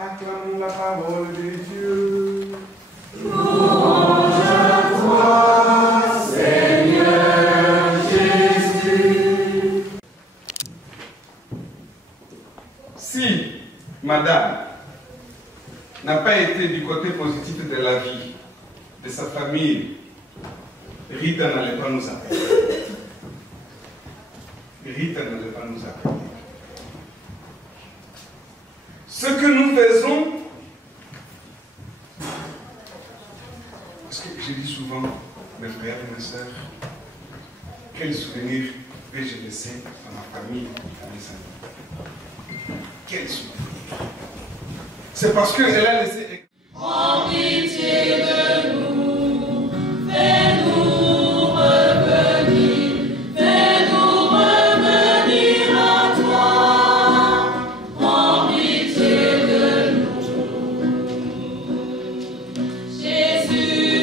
Acclamons la parole de Dieu. Louange à toi, Seigneur Jésus. Si Madame n'a pas été du côté positif de la vie de sa famille, Rita n'allait pas nous appeler. Rita n'allait pas nous appeler. Ce que nous faisons, parce que je dis souvent, mes frères et mes sœurs, quel souvenir vais-je laisser à ma famille, à mes amis? Quel souvenir? C'est parce qu'elle a laissé... En pitié de nous, fais-nous revenir, fais-nous revenir à toi. En pitié de nous, Jésus,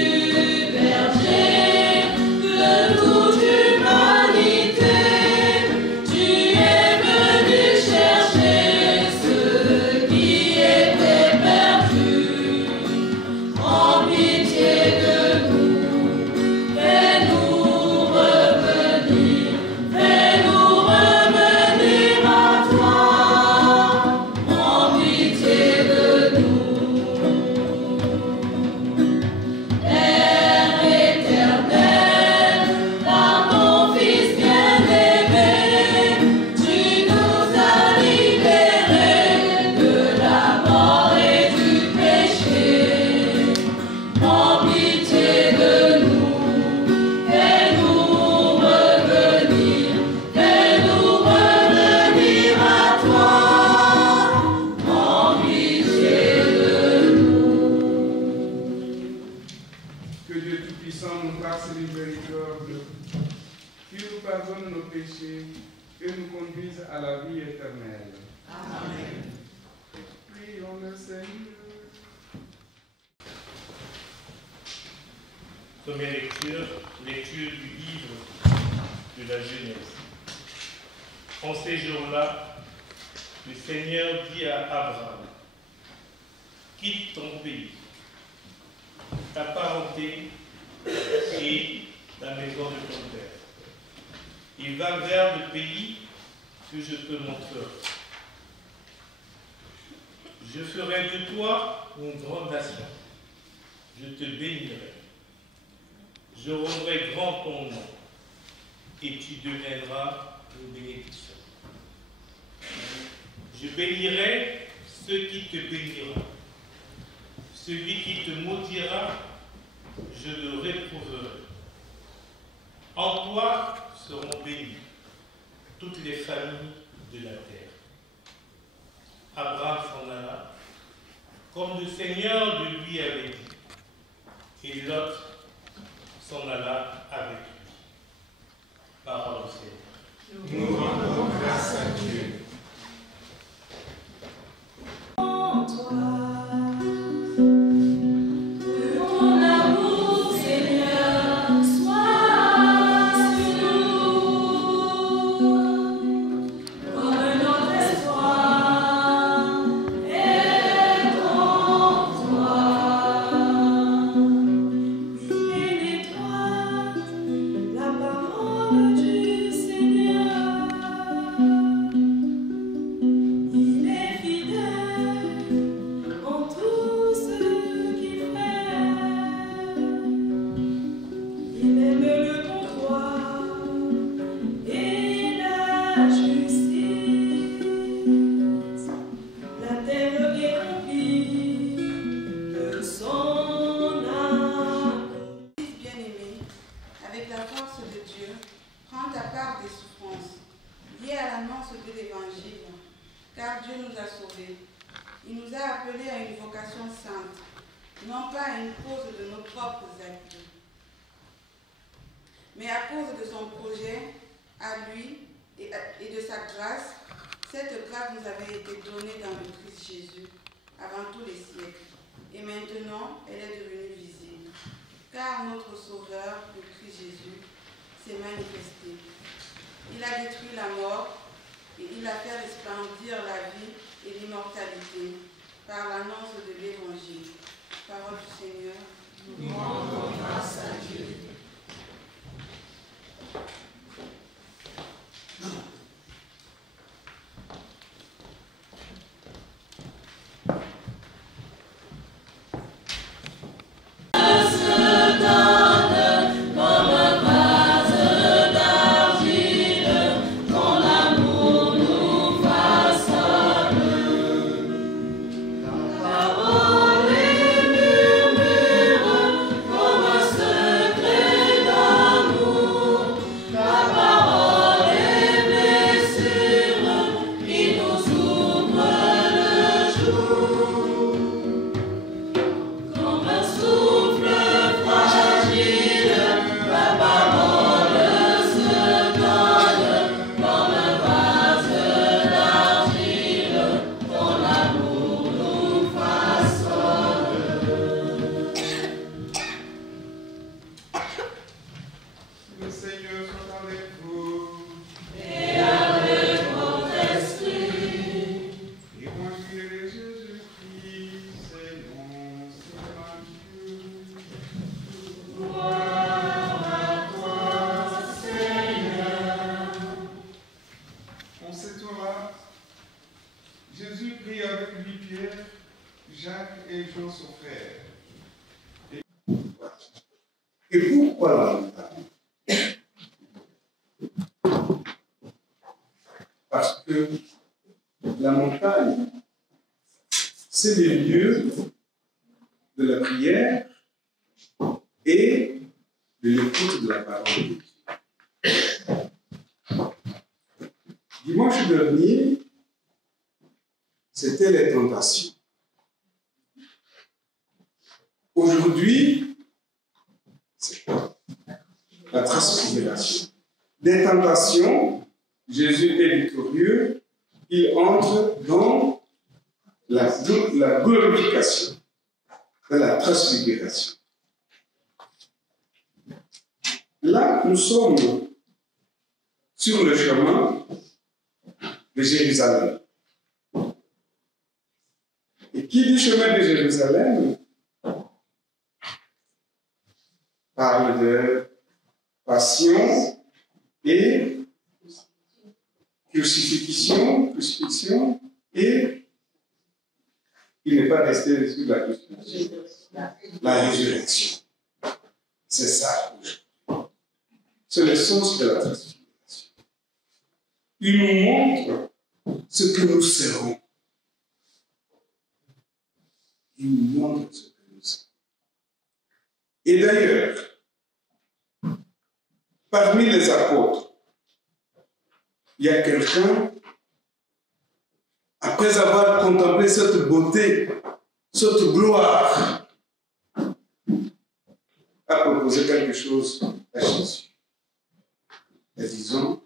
berger de toute humanité, tu es venu chercher ceux qui étaient perdus. En pitié de nous, fais-nous revenir à toi. En pitié de nous, Père éternel, par ton Fils bien-aimé, tu nous as libérés de la mort et du péché. En pitié de nous, fais-nous revenir à toi. En pitié de nous. Que Dieu Tout-Puissant nous fasse miséricorde, qu'il nous pardonne nos péchés et nous conduise à la vie éternelle. Amen. Prions le Seigneur. Première lecture, lecture du livre de la Genèse. En ces jours-là, le Seigneur dit à Abraham, quitte ton pays, ta parenté et la maison de ton père, et va vers le pays que je te montrerai. Je ferai de toi une grande nation. Je te bénirai. Je rendrai grand ton nom et tu deviendras une bénédiction. Je bénirai ceux qui te bénira. Celui qui te maudira, je le réprouverai. En toi seront bénies toutes les familles de la terre. Abraham s'en alla, comme le Seigneur le lui avait dit, et Lot s'en alla avec lui. Parole du Seigneur. Nous rendons grâce à Dieu. Mais à cause de son projet, à lui et de sa grâce, cette grâce nous avait été donnée dans le Christ Jésus avant tous les siècles. Et maintenant, elle est devenue visible. Car notre Sauveur, le Christ Jésus, s'est manifesté. Il a détruit la mort et il a fait resplendir la vie et l'immortalité par l'annonce de l'Évangile. Parole du Seigneur. Nous rendons grâce à Dieu. Et pourquoi la montagne? Parce que la montagne, c'est le lieu de la prière et de l'écoute de la parole de Dieu. Dimanche dernier, c'était les tentations. Aujourd'hui, c'est quoi? La transfiguration. Des tentations, Jésus est victorieux, il entre dans la glorification, dans la transfiguration. Là, nous sommes sur le chemin de Jérusalem. Et qui dit chemin de Jérusalem parle de passion et crucifixion et Il n'est pas resté sur la crucifixion. La résurrection. C'est ça. C'est le sens de la transfiguration. Il nous montre ce que nous serons. Il nous montre ce que nous serons. Et d'ailleurs, parmi les apôtres, il y a quelqu'un, après avoir contemplé cette beauté, cette gloire, a proposé quelque chose à Jésus. Et disons,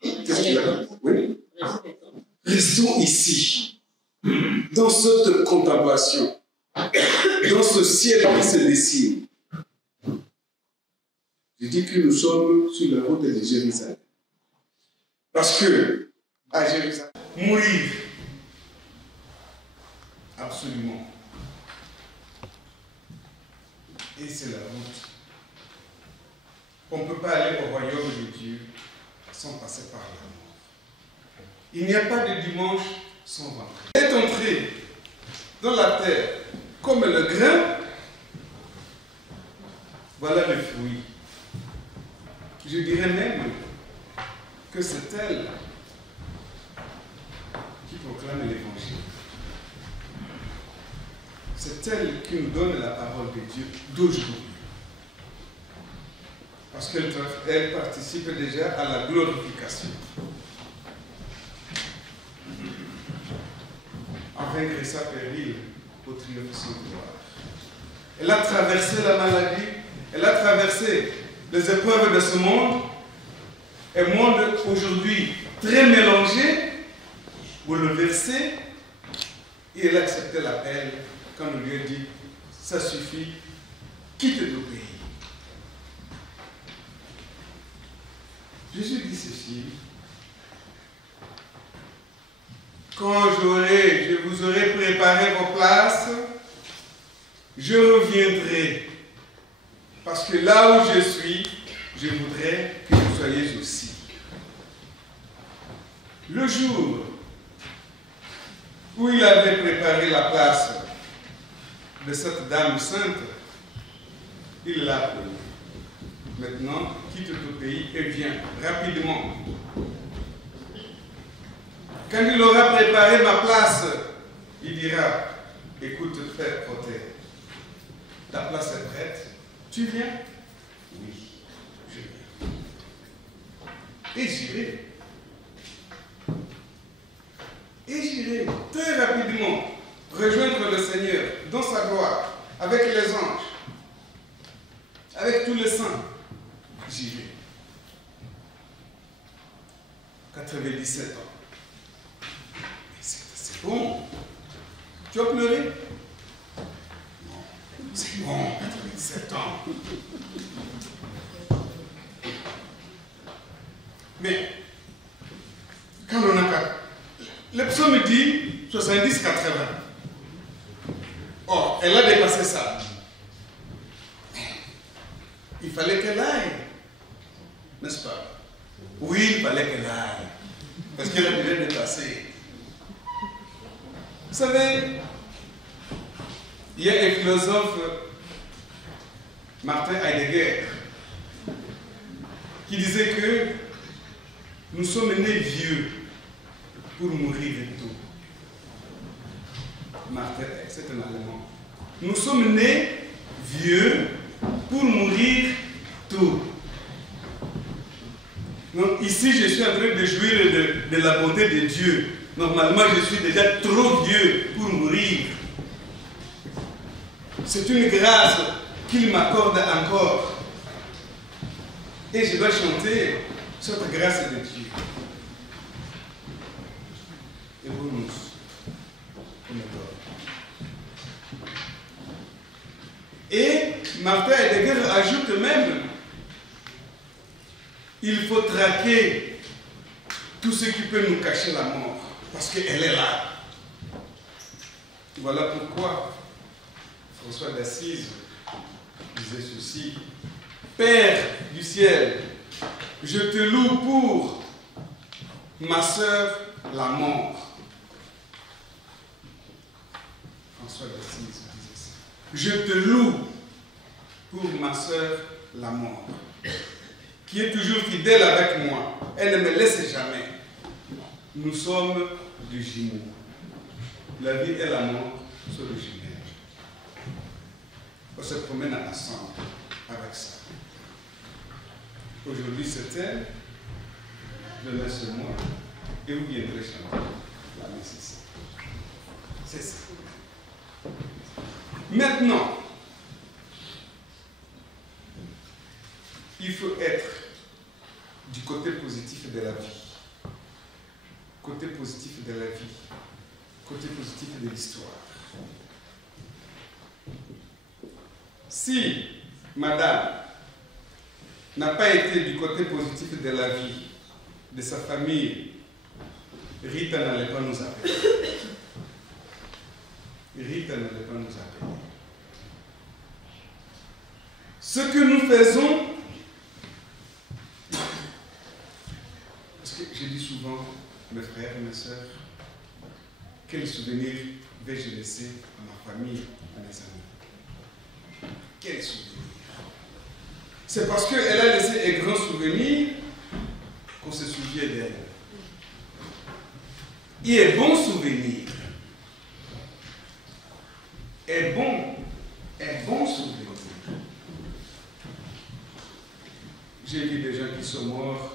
qu'est-ce qu'il a dit? Oui. Restons ici, dans cette contemplation, dans ce ciel qui se dessine. Je dis que nous sommes sur la route de Jérusalem. Parce que, à Jérusalem, mourir, absolument. Et c'est la route. On ne peut pas aller au royaume de Dieu sans passer par la mort. Il n'y a pas de dimanche sans vendredi. Il est entré dans la terre comme le grain. Voilà le fruit. Je dirais même que c'est elle qui proclame l'évangile. C'est elle qui nous donne la parole de Dieu d'aujourd'hui. Parce qu'elle participe déjà à la glorification. En vaincre sa péril au triomphe sans gloire. Elle a traversé la maladie, elle a traversé les épreuves de ce monde, un monde aujourd'hui très mélangé, bouleversé, et elle a accepté l'appel quand on lui a dit, ça suffit, quitte ton pays. Jésus dit ceci, quand je vous aurai préparé vos places, je reviendrai. Parce que là où je suis, je voudrais que vous soyez aussi. Le jour où il avait préparé la place de cette dame sainte, il l'a appelée. Maintenant, quitte ton pays et viens rapidement. Quand il aura préparé ma place, il dira, écoute, frère Proté, ta place est prête. Tu viens? Oui, je viens. Et j'irai. Et j'irai très rapidement rejoindre le Seigneur dans sa gloire, avec les anges, avec tous les saints. J'irai. 97 ans. C'est bon. Tu as pleuré? Non. C'est bon, 97 ans. Mais, quand on a... Le psaume dit 70-80. Or, elle a dépassé ça. Il fallait qu'elle aille. N'est-ce pas? Oui, il fallait qu'elle aille. Parce qu'elle a déjà dépassé. Vous savez, il y a un philosophe, Martin Heidegger, qui disait que nous sommes nés vieux pour mourir tôt. Martin, c'est un Allemand. Nous sommes nés vieux pour mourir tôt. Donc ici, je suis en train de jouir de la bonté de Dieu. Normalement, je suis déjà trop vieux pour mourir. C'est une grâce qu'il m'accorde encore. Et je dois chanter cette grâce de Dieu. Et vous nous, et Martin Heidegger ajoute même, il faut traquer tout ce qui peut nous cacher la mort, parce qu'elle est là. Voilà pourquoi François d'Assise disait ceci: Père du ciel, je te loue pour ma sœur la mort. François d'Assise disait ça. Je te loue pour ma sœur la mort, qui est toujours fidèle avec moi. Elle ne me laisse jamais. Nous sommes du jumeau. La vie et la mort sont des jumelles. On se promène ensemble avec ça. Aujourd'hui c'est elle, demain c'est moi, et vous viendrez chanter la messe ici. C'est ça. Maintenant, il faut être du côté positif de la vie. Côté positif de la vie. Côté positif de l'histoire. Si madame n'a pas été du côté positif de la vie de sa famille, Rita n'allait pas nous appeler. Rita n'allait pas nous appeler. Ce que nous faisons, parce que je dis souvent, mes frères et mes sœurs, quels souvenirs vais-je laisser à ma famille, à mes amis? Quels souvenirs? C'est parce qu'elle a laissé un grand souvenir qu'on se souvient d'elle. Et un bon souvenir. Un bon souvenir. J'ai vu des gens qui sont morts.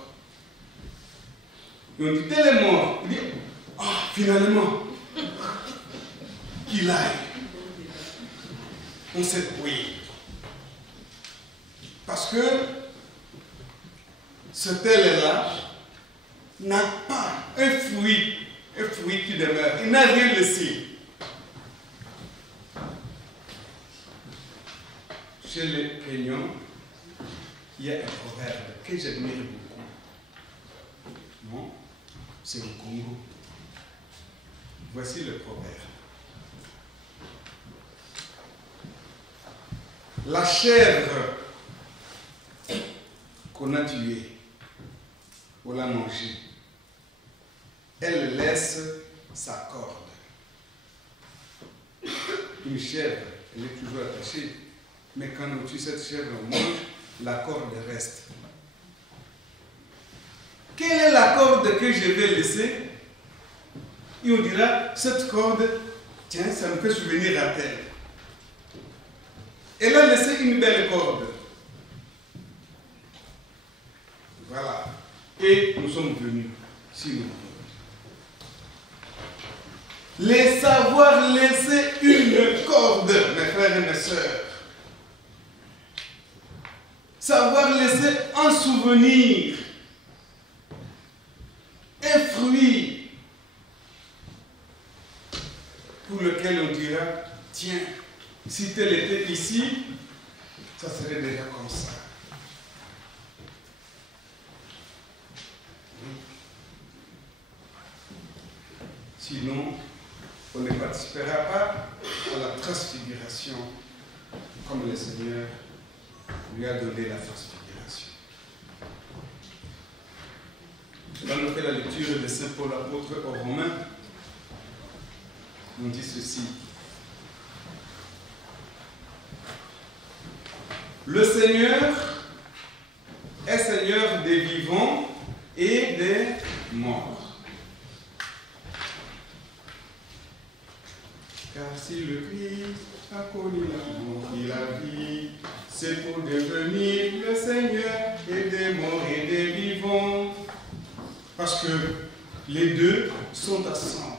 Ils ont dit, tel est mort. Ils disent, ah, finalement, qu'il aille. On sait oui. Parce que ce tel-là n'a pas un fruit qui demeure. Il n'a rien laissé. Chez les Kenyans, il y a un proverbe que j'admire beaucoup. Non, c'est au Congo. Voici le proverbe. La chèvre qu'on a tuée, on l'a mangée, elle laisse sa corde. Une chèvre, elle est toujours attachée, mais quand on tue cette chèvre, on mange, la corde reste. Quelle est la corde que je vais laisser? Et on dira, cette corde, tiens, ça me fait souvenir à terre. Elle a laissé une belle corde. Voilà. Et nous sommes venus. Sinon, les savoir laisser une corde, mes frères et mes sœurs. Savoir laisser un souvenir, un fruit pour lequel on dira, tiens, si tel était ici, ça serait déjà comme ça. Sinon, on ne participera pas à la transfiguration comme le Seigneur lui a donné la transfiguration. Là, on fait la lecture de Saint Paul apôtre aux Romains. On dit ceci. Le Seigneur est Seigneur des vivants et des morts. Car si le Christ a connu la mort et la vie, c'est pour devenir le Seigneur et des morts et des vivants. Parce que les deux sont ensemble.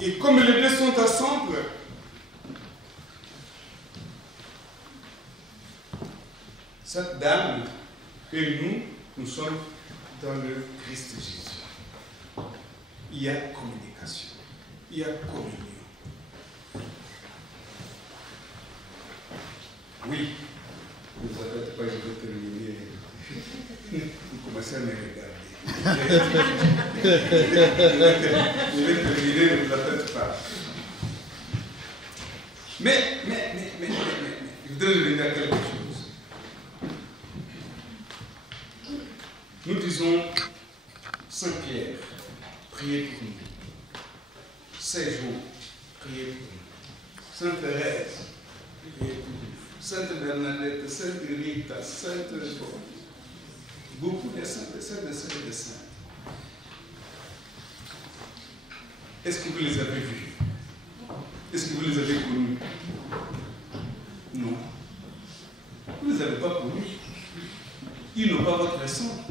Et comme les deux sont ensemble, cette dame et nous sommes dans le Christ Jésus. Il y a communication, il y a communion. Oui, ne vous inquiétez pas, je vais terminer. Vous commencez à me regarder. Je vais terminer, ne vous inquiétez pas. Mais, je voudrais revenir à quelque chose. Nous disons, Saint Pierre, priez pour nous. ces jours, priez pour nous. Sainte Thérèse, priez pour nous. Sainte Bernadette, Sainte Rita, Sainte... Beaucoup de saintes, de saintes, de saintes, de saintes. Est-ce que vous les avez vus? Est-ce que vous les avez connus? Non. Vous ne les avez pas connus. Ils n'ont pas votre sang.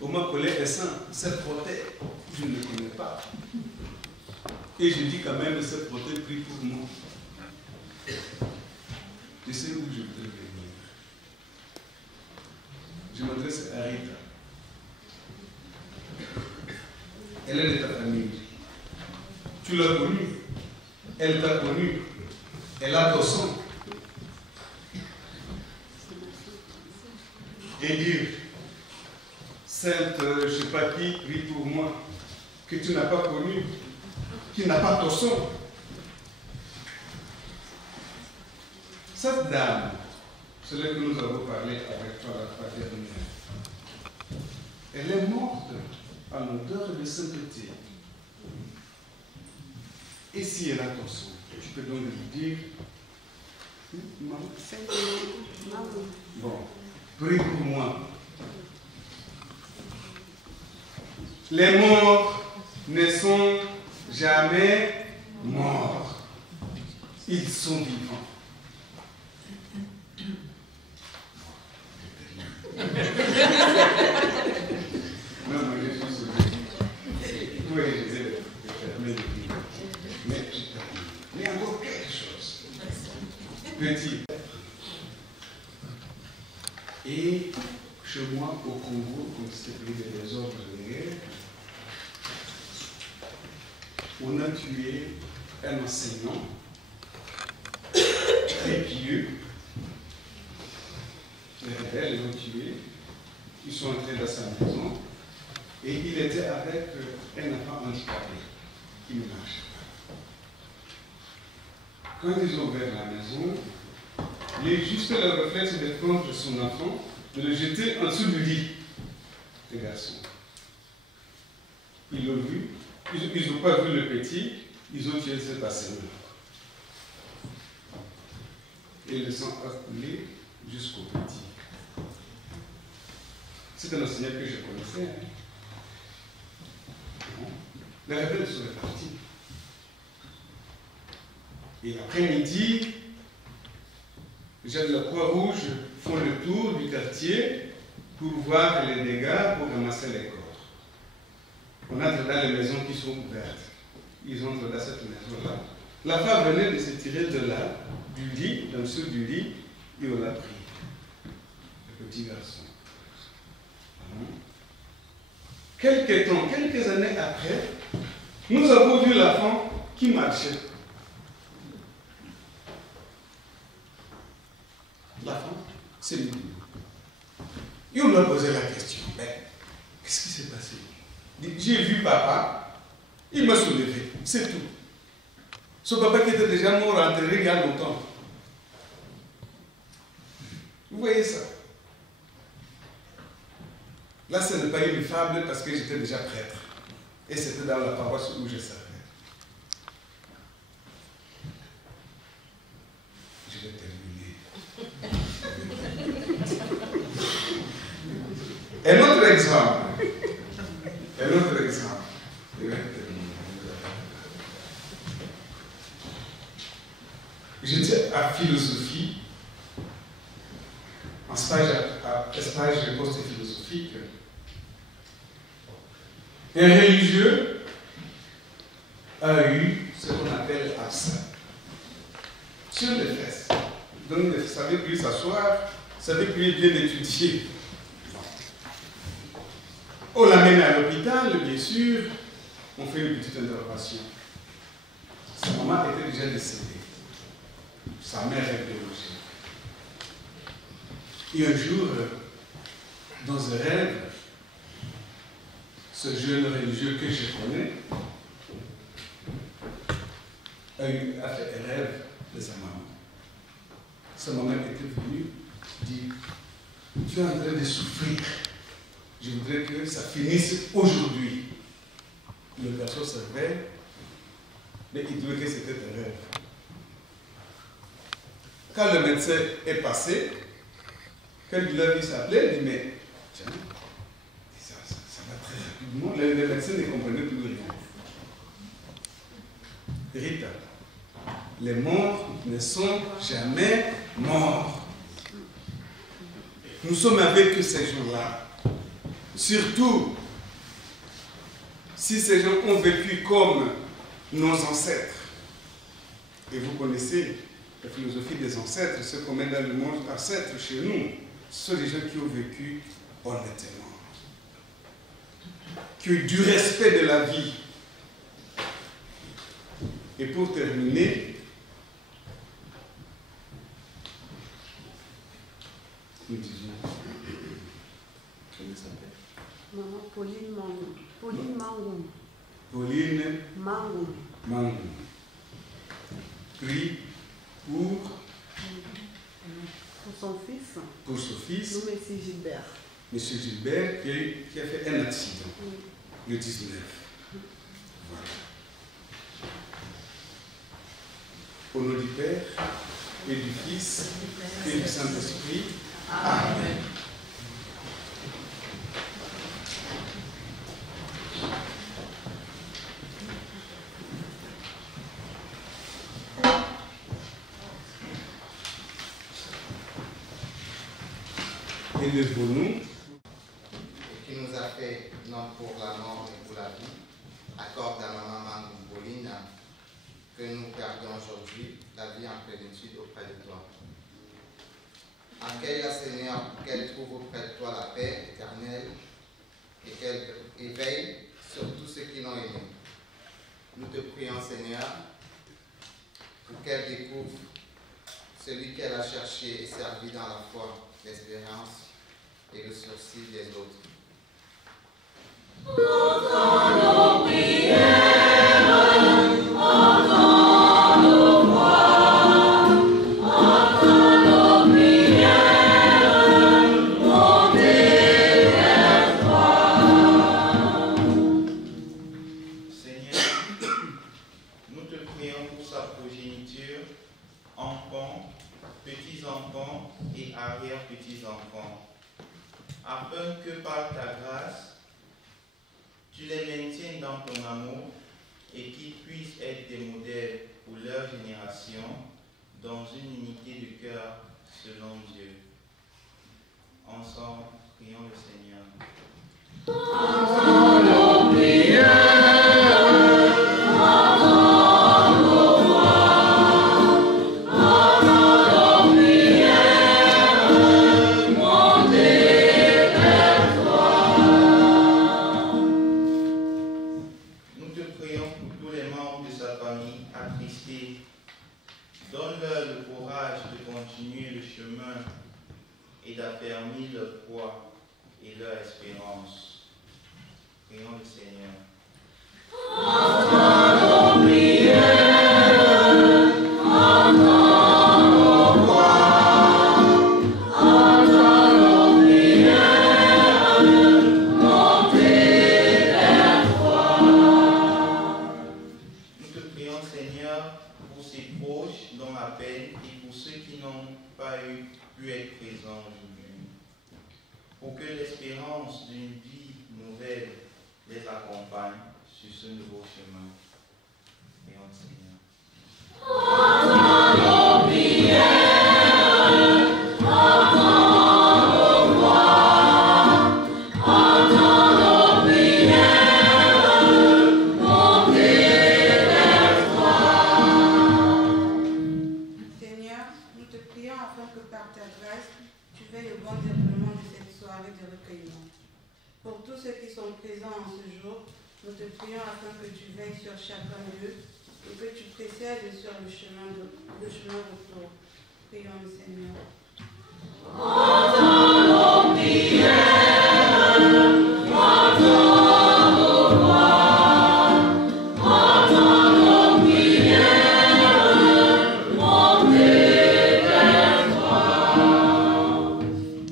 Oma Collet est saint, cette protège, je ne le connais pas. Et je dis quand même, cette protège prie pour moi. Je sais où je voudrais venir. Je m'adresse à Rita. Elle est de ta famille. Tu l'as connue. Elle t'a connue. Elle a ton sang. Et dire, Sainte, je ne sais pas qui, prie pour moi, que tu n'as pas connu, qui n'a pas ton sang. Cette dame, celle que nous avons parlé avec toi la fois dernière, elle est morte en odeur de sainteté. Et si elle a ton sang, tu peux donc lui dire, bon, prie pour moi. Les morts ne sont jamais morts. Ils sont vivants. Non, moi je suis sauvé. Oui, je vais fermer le livre. Mais encore quelque chose. Petit. Et chez moi, au Congo, comme c'était pris des désordres de guerre, on a tué un enseignant très pieux. Les rebelles l'ont tué. Ils sont entrés dans sa maison et il était avec un enfant handicapé qui ne marchait pas. Quand ils ont ouvert la maison, juste le réflexe de prendre son enfant, de le jeter en dessous du lit des garçons. Ils l'ont vu. Ils n'ont pas vu le petit, ils ont tué cet enseignant. Et le sang a coulé jusqu'au petit. C'est un enseignant que je connaissais. Les rebelles sont répartis. Et l'après-midi, les gens de la Croix-Rouge font le tour du quartier pour voir les dégâts, pour ramasser les corps. On entre dans les maisons qui sont ouvertes. Ils entrent dans cette maison-là. La femme venait de se tirer de là, du lit, dans le dessous du lit, et on l'a pris. Le petit garçon. Quelques temps, quelques années après, nous avons vu l'enfant qui marchait. L'enfant, c'est lui. Et on lui a posé la question, mais qu'est-ce qui s'est passé? J'ai vu papa, il m'a soulevé, c'est tout. Son papa qui était déjà mort enterré il y a longtemps. Vous voyez ça? Là, ce n'est pas une fable parce que j'étais déjà prêtre. Et c'était dans la paroisse où je servais. Je vais terminer. Un autre exemple. Un autre exemple. Je vais terminer. J'étais à philosophie, en stage de poste philosophique. Un religieux a eu ce qu'on appelle absent sur les fesses. Donc, il ne savait plus s'asseoir, il ne savait plus bien étudier. On l'amène à l'hôpital, bien sûr, on fait une petite intervention. Sa maman était déjà décédée. Sa mère est biologique. Et un jour, dans un rêve, ce jeune religieux que je connais a fait un rêve de sa maman. Sa maman était venue dire, tu es en train de souffrir. Je voudrais que ça finisse aujourd'hui. le garçon se réveille, mais il trouvait que c'était un rêve. Quand le médecin est passé, quand il a vu s'appeler, il dit mais tiens, ça va très rapidement. Le médecin ne comprenait plus rien. Rita, les morts ne sont jamais morts. Nous sommes avec eux ces jours-là. Surtout si ces gens ont vécu comme nos ancêtres. Et vous connaissez la philosophie des ancêtres, ce qu'on met dans le monde ancêtre chez nous. Ce sont des gens qui ont vécu honnêtement, qui ont eu du respect de la vie. Et pour terminer, nous disons, comment ça s'appelle? Maman Pauline Mangoum. Pauline Mangoum. Pauline Mangoum. Mangoum. Prie pour son fils. Pour son fils. Nous, M. Gilbert. M. Gilbert qui a fait un accident le 19. Voilà. Au nom du Père et du Fils et du Saint-Esprit. Amen. Élevons-nous. Qui nous a fait, non pour la mort mais pour la vie, accorde à maman Mangoum Pauline que nous perdons aujourd'hui la vie en plénitude auprès de toi. Accueille-la, Seigneur, pour qu'elle trouve auprès de toi la paix éternelle et qu'elle éveille sur tous ceux qui l'ont aimé. Nous te prions, Seigneur, pour qu'elle découvre celui qu'elle a cherché et servi dans la foi, l'espérance et le sursis des autres. Entends nos prières. Afin que par ta grâce, tu les maintiennes dans ton amour et qu'ils puissent être des modèles pour leur génération dans une unité de cœur selon Dieu. Ensemble, prions le Seigneur. Entends nos prières. Donne-leur le courage de continuer le chemin et d'affermir leur foi et leur espérance. Prions le Seigneur. Entends nos prières. Entends nos voix. Entends nos prières. Montez vers toi. Nous te prions, Seigneur, pour ces proches dont la peine et pour ceux qui n'ont pas pu être présents aujourd'hui, pour que l'espérance d'une vie nouvelle les accompagne sur ce nouveau chemin. Prions le Seigneur. Entends nos prières. Entends nos voix. Entends nos prières. Montez vers toi. Seigneur, nous te prions afin que par ta grâce, tu veilles au bon déroulement de cette soirée de recueillement. Pour tous ceux qui sont présents en ce jour, nous te prions afin que tu veilles sur chacun d'eux et que tu précèdes sur le chemin retour. Prions le Seigneur. Entends nos prières. Entends nos voix. Entends nos prières. Montez vers toi.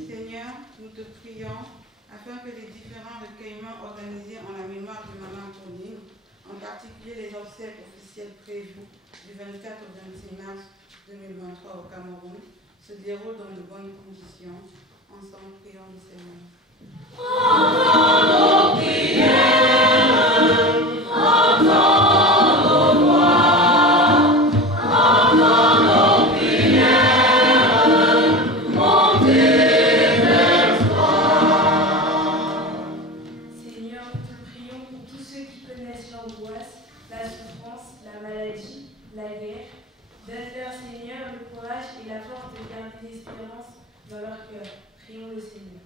Seigneur, nous te prions afin que les différents recueillements organisés en la mémoire de Maman Pauline en particulier les obsèques officielles prévues du 24 au 26 mars 2023 au Cameroun, se déroulent dans de bonnes conditions. Ensemble, prions le Seigneur. Dans leur cœur, prions le Seigneur.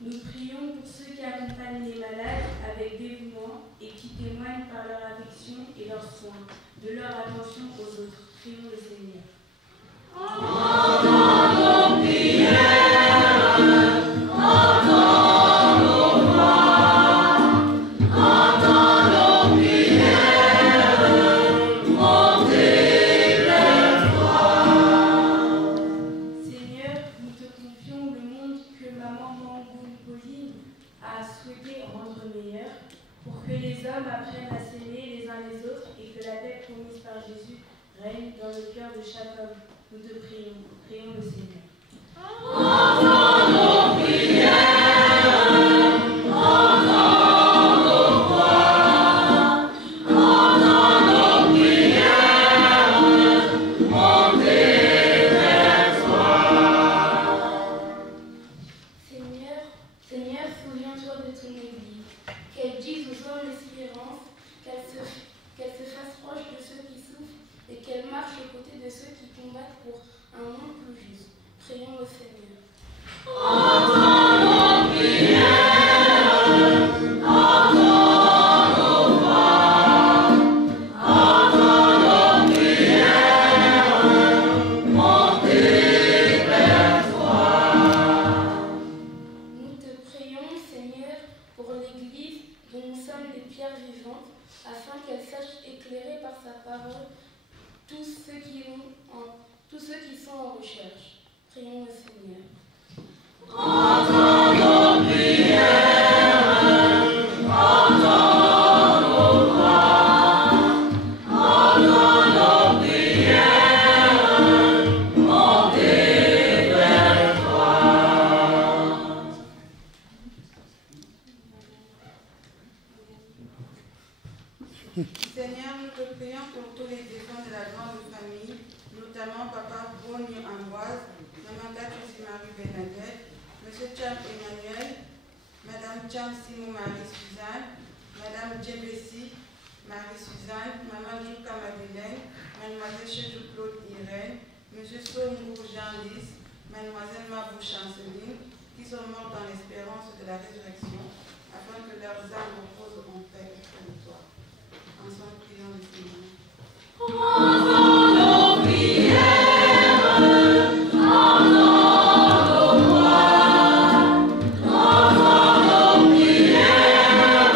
Nous prions pour ceux qui accompagnent les malades avec dévouement et qui témoignent par leur affection et leurs soins de leur attention aux autres. Prions le Seigneur. Apprennent à s'aimer les uns les autres et que la paix promise par Jésus règne dans le cœur de chaque homme. Nous te prions, prions le Seigneur. Seigneur, souviens-toi de ton Église, qu'elle dise aux hommes l'espérance, qu'elle se fasse proche de ceux qui souffrent et qu'elle marche aux côtés de ceux qui combattent pour un monde plus juste. Prions au Seigneur. Afin qu'elle sache éclairer par sa parole tous ceux qui sont en recherche. Prions le Seigneur. Entends nos prières, entends nos voix, entends nos prières, montez vers toi. Seigneur, nous te prions pour tous les défunts de la grande famille, notamment Papa Bonnie Ambroise, Maman Catherine Marie Bernadette, Monsieur Cham Emmanuel, Madame Cham Simon Marie Suzanne, Madame Djebessi Marie Suzanne, Maman Jouka Madeleine, Mademoiselle Chedou Claude Irène, Monsieur Sombourg Jean-Lys, Mademoiselle Mabou Chanceline, qui sont morts dans l'espérance de la résurrection, afin que leurs âmes reposent en paix auprès de toi. Ensemble, prions le Seigneur. Entends nos prières, entends nos voix, entends nos prières,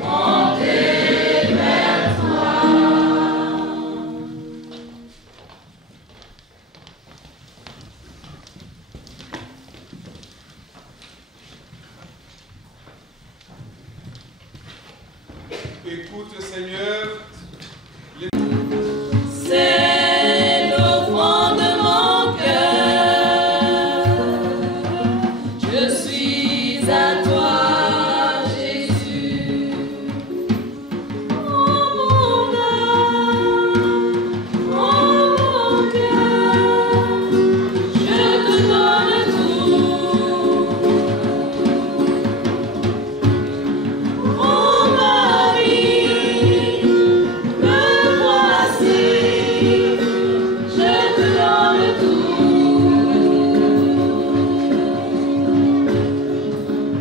montez vers toi. Écoute, Seigneur, C'est le fond de mon cœur. Je suis à toi, Jésus. Oh mon âme, oh mon cœur, je te donne tout. Oh ma vie, me voici, je te donne tout.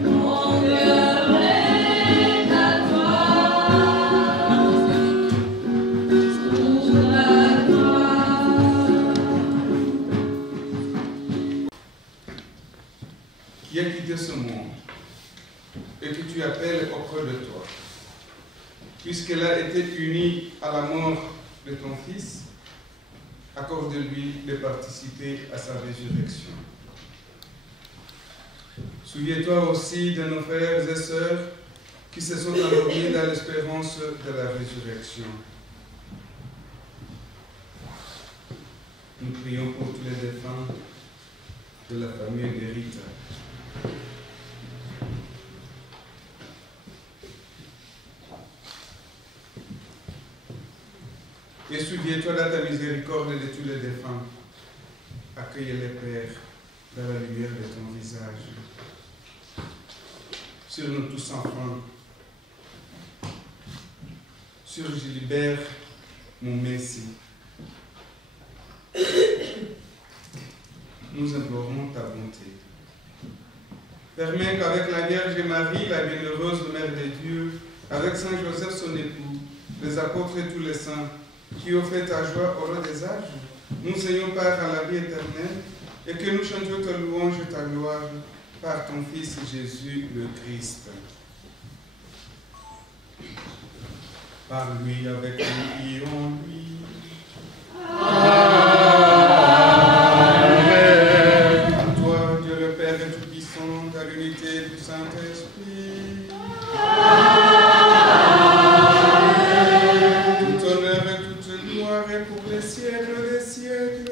Mon cœur est à toi, tout à toi. qui as quitté ce monde et que tu appelles auprès de toi. puisqu'elle a été unie à la mort de ton Fils, accorde-lui de participer à sa résurrection. Souviens-toi aussi de nos frères et sœurs qui se sont endormis dans l'espérance de la résurrection. Nous prions pour tous les défunts de la famille de Rita. Et souviens-toi de ta miséricorde de tous les défunts. Accueille les Pères dans la lumière de ton visage. Sur nous tous enfants, sur Gilbert, mon Messie. Nous implorons ta bonté. Permets qu'avec la Vierge Marie, la bienheureuse Mère de Dieu, avec Saint Joseph son époux, les apôtres et tous les saints, qui ont fait ta joie au long des âges, nous ayons part à la vie éternelle et que nous chantions ta louange et ta gloire par ton Fils Jésus le Christ. Par lui, avec lui et en lui. Amen. Toi, Dieu le Père et Tout-Puissant, à l'unité du Saint-Esprit. Tout honneur et toute gloire est pour les siècles des siècles.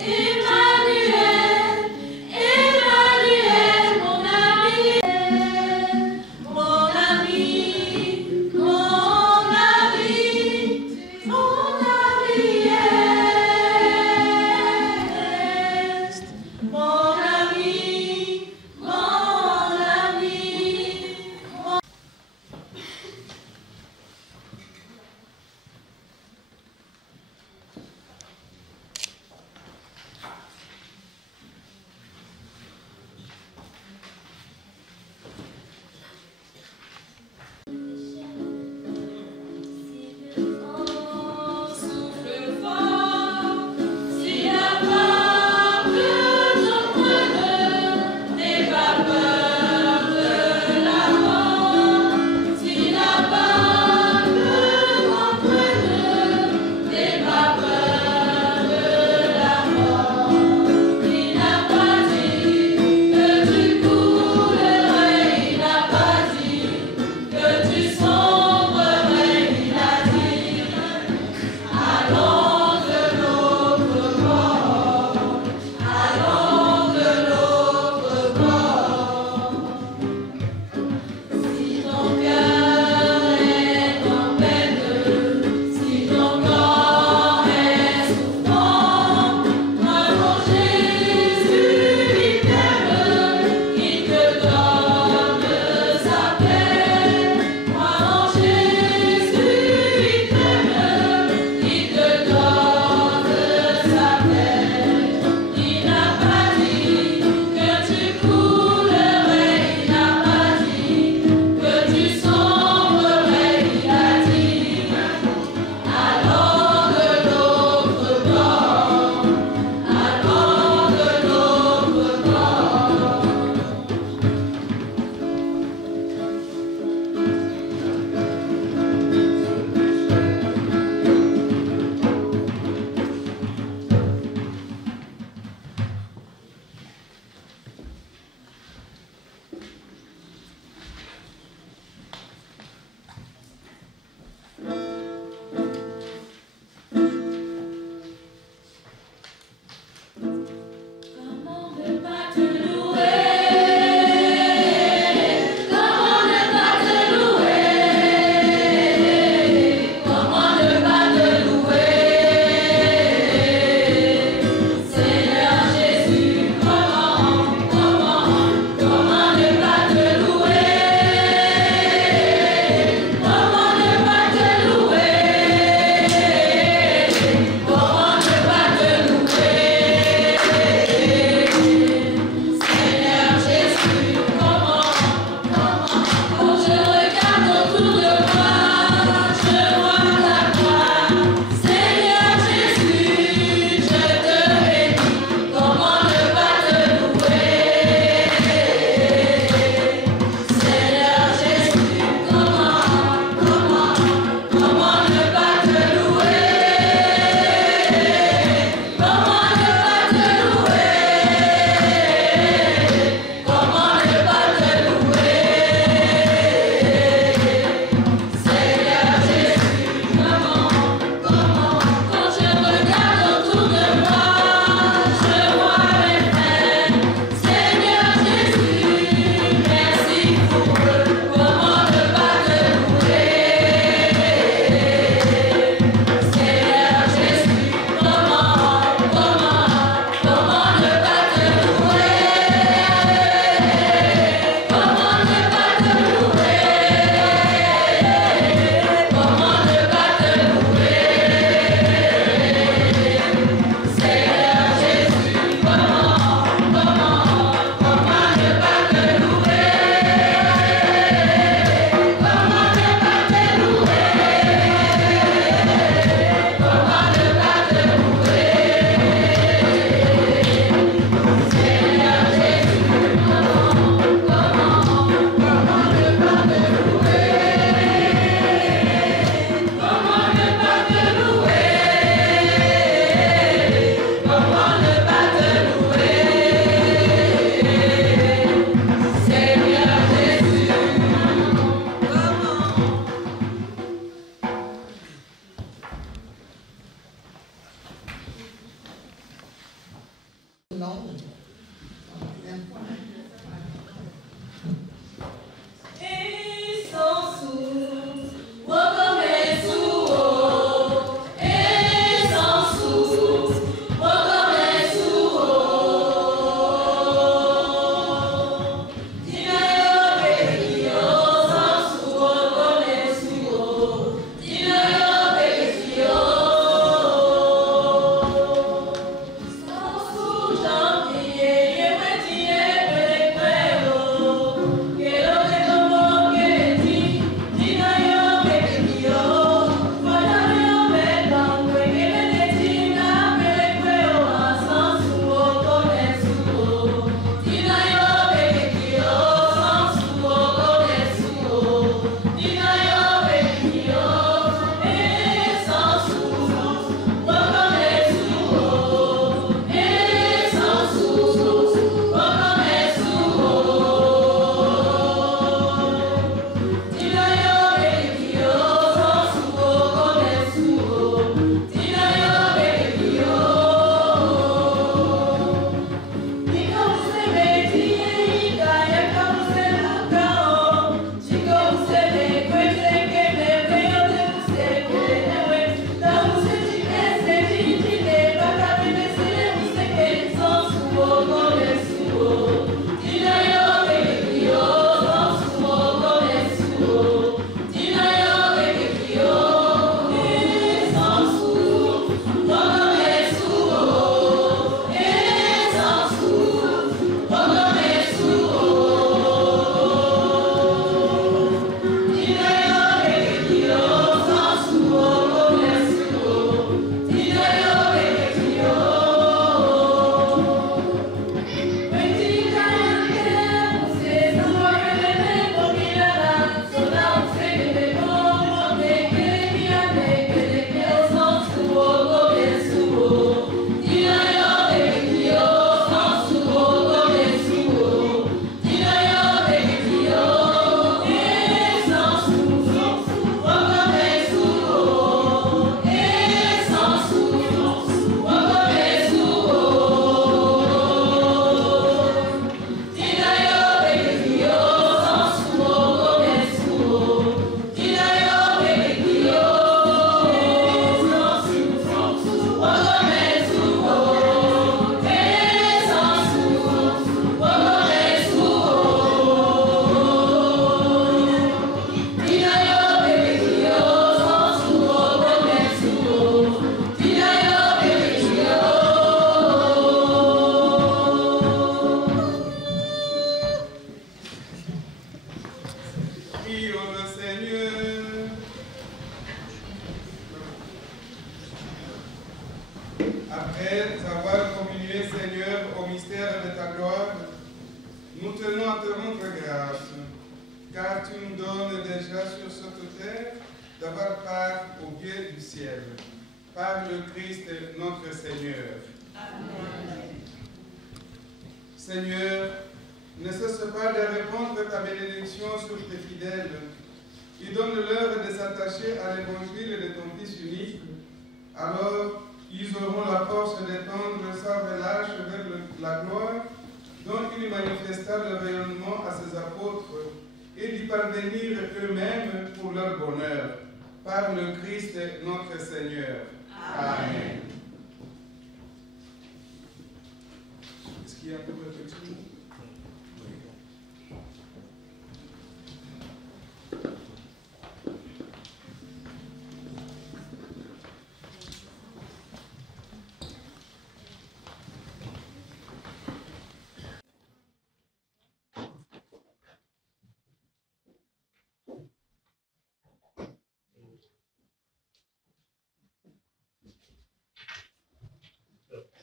Emmanuel, Emmanuel, mon ami. nom. Après avoir communié, Seigneur, au mystère de ta gloire, nous tenons à te rendre grâce, car tu nous donnes déjà sur cette terre d'avoir part au bien du ciel, par le Christ notre Seigneur. Amen. Seigneur, ne cesse pas de répandre ta bénédiction sur tes fidèles, et donne-leur de s'attacher à l'évangile de ton Fils unique. Alors, ils auront la force d'étendre sans relâche vers la gloire dont il manifesta le rayonnement à ses apôtres et d'y parvenir eux-mêmes pour leur bonheur, par le Christ notre Seigneur. Amen. Est-ce qu'il y a un peu de réflexion?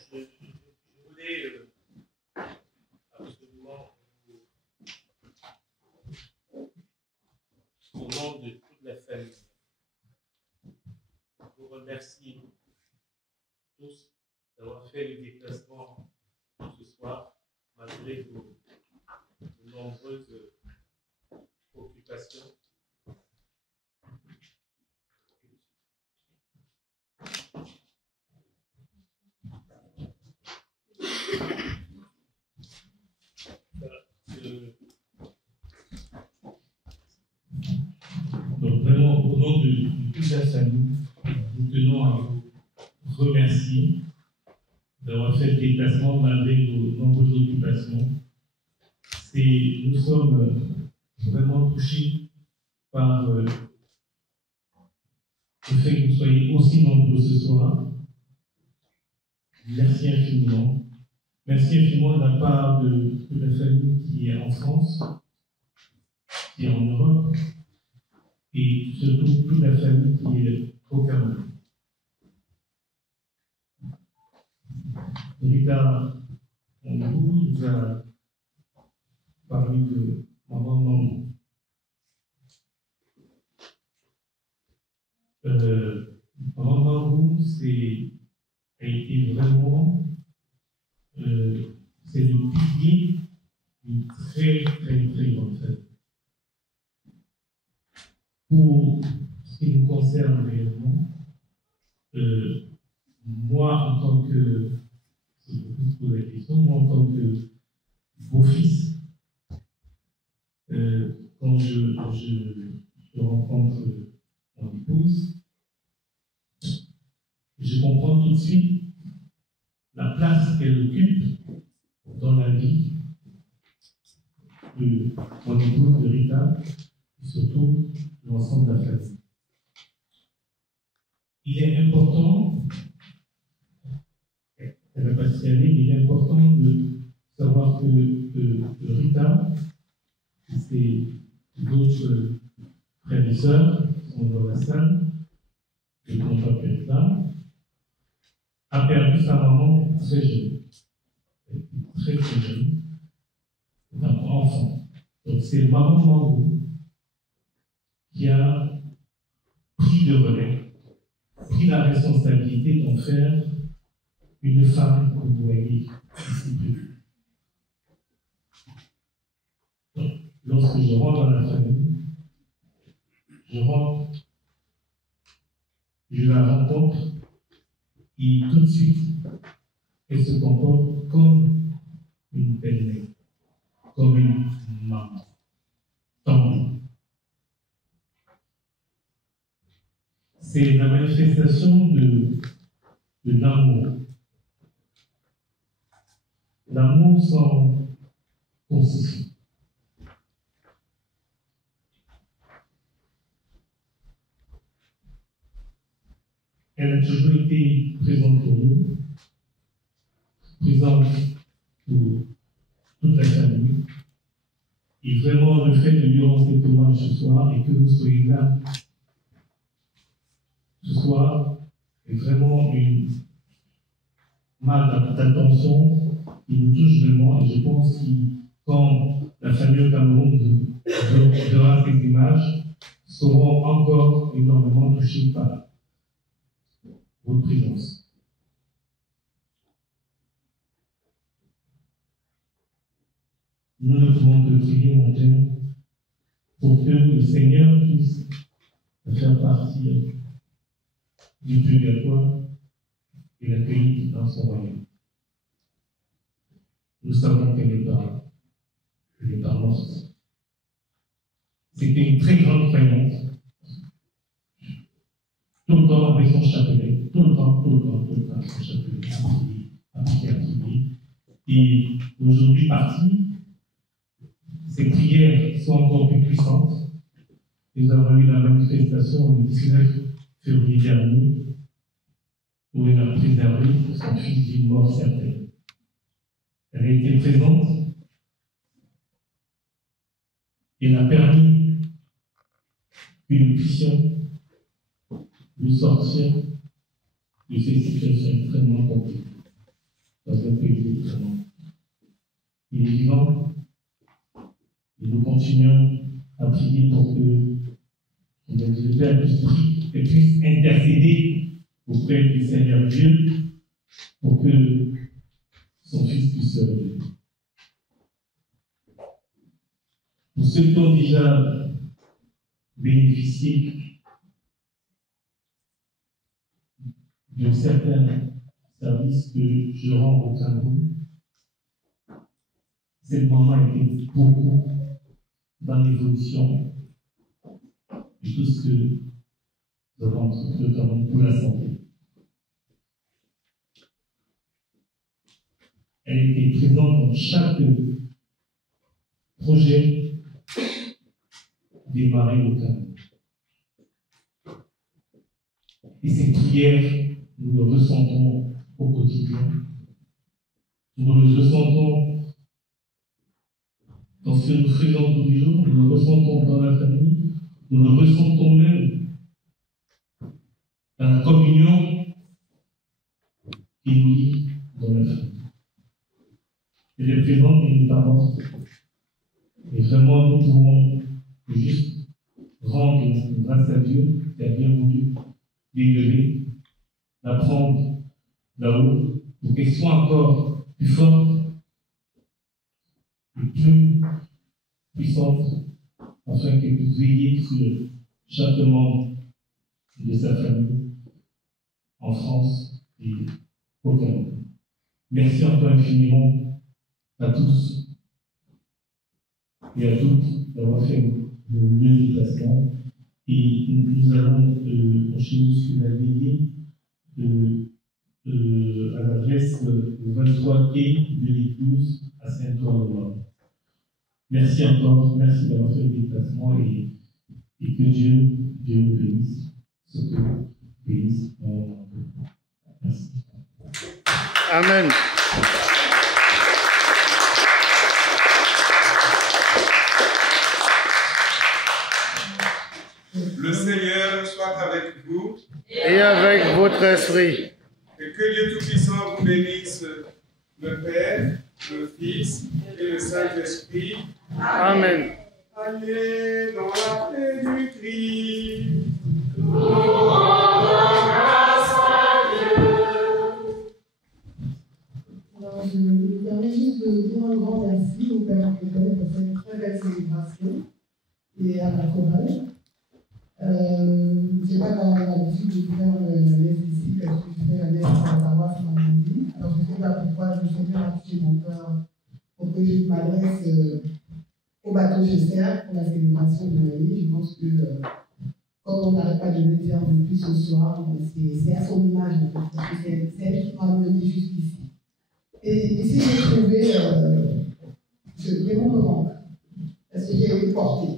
Je voulais absolument, au nom de toute la famille, vous remercier tous d'avoir fait le déplacement ce soir, malgré vos nombreuses occupations. chère famille, nous tenons à vous remercier d'avoir fait le déplacement malgré vos nombreuses occupations. Nous sommes vraiment touchés par le fait que vous soyez aussi nombreux ce soir. Merci infiniment. Merci infiniment de la part de la famille qui est en France, qui est en Europe, et surtout toute la famille qui est au Cameroun. Rita, mon époux, nous a parlé de Maman Mamou. Maman Mamou, a été vraiment c'est le pilier d'une très très très grande fête. Pour ce qui nous concerne réellement, moi en tant que, si vous vous posez la question, moi en tant que beau-fils, quand je rencontre mon épouse, je comprends tout de suite la place qu'elle occupe dans la vie de mon épouse, de Rita, et surtout de l'ensemble de la famille. Il est important, elle n'a pas s'y aller, mais il est important de savoir que Rita, et ses autres frères et sœurs qui sont dans la salle, et qui n'ont pas pu être là, a perdu sa maman très jeune. Très très jeune. Un enfant. Donc c'est Maman Mamou qui a pris le relais, pris la responsabilité d'en faire une femme que vous voyez ici plus. Donc, lorsque je rentre dans la famille, je la rencontre, et tout de suite, elle se comporte comme une belle-mère, comme une maman. Tant c'est la manifestation de l'amour. L'amour sans concession. Elle a toujours été présente pour nous, présente pour toute la famille. Et vraiment, le fait de lui rendre cet hommage ce soir et que vous soyez là ce soir est vraiment une marque d'attention qui nous touche vraiment. Et je pense que quand la famille au Cameroun verra ces images, seront encore énormément touchés par votre présence. Nous ne pouvons que prier, mon Père, pour que le Seigneur puisse faire partir du purgatoire et l'accueillir dans son royaume. Nous savons qu'elle n'est pas morte. C'était une très grande croyante. Tout le temps avec son chapelet, tout le temps, avec son chapelet, à prier. Et aujourd'hui parti, ces prières sont encore plus puissantes. Nous avons eu la manifestation le 19 février dernier, où elle a préservé son fils d'une mort certaine. Elle a été présente, et elle a permis que nous puissions nous sortir de ces situations extrêmement compliquées dans un pays extrêmement. Il est vivant et nous continuons à prier pour que le Père puisse intercéder auprès du Seigneur Dieu pour que son Fils puisse se révéler. Pour ceux qui ont déjà bénéficié de certains services que je rends au Cameroun, cette maman a été beaucoup dans l'évolution de tout ce que notamment pour la santé. Elle était présente dans chaque projet démarré localement. Et ces prières, nous le ressentons au quotidien. Nous le ressentons dans ce que nous faisons tous les jours, nous le ressentons dans la famille, nous le ressentons même dans la communion qui nous lie dans la famille. Elle est présente et nous avance. Et vraiment, nous pouvons juste rendre grâce à Dieu qui a bien voulu l'élever, la prendre là-haut, pour qu'elle soit encore plus forte et plus puissante, afin qu'elle puisse veiller sur chaque membre de sa famille en France et au Cameroun. Merci encore infiniment à tous et à toutes d'avoir fait le déplacement. Et nous allons enchaîner sur la veillée à l'adresse 23 quai de l'Écluse à Saint-Ouen-le-Roi. Merci encore, merci d'avoir fait le déplacement et que Dieu nous bénisse, ce que nous bénisse. Merci. Amen. Le Seigneur soit avec vous Et avec votre esprit. et que Dieu Tout-Puissant vous bénisse, le Père, le Fils et le Saint-Esprit. Amen. Allez dans la paix du Christ. Alors, je me permets juste de dire un grand merci au Père Pédale pour cette très belle célébration et à la chorale. Je n'ai pas l'habitude de faire la messe ici, parce que je fais la messe à la paroisse vendredi. Alors, je ne sais pas pourquoi je me bien afficher mon cœur pour que je m'adresse au bateau Gester pour la célébration de Noël. Je pense que quand on n'arrête pas de le dire depuis ce soir, c'est à son image, en fait, parce que c'est elle qui m'a mené jusqu'ici. Et ici, j'ai trouvé des bons moments, parce que j'ai été portée.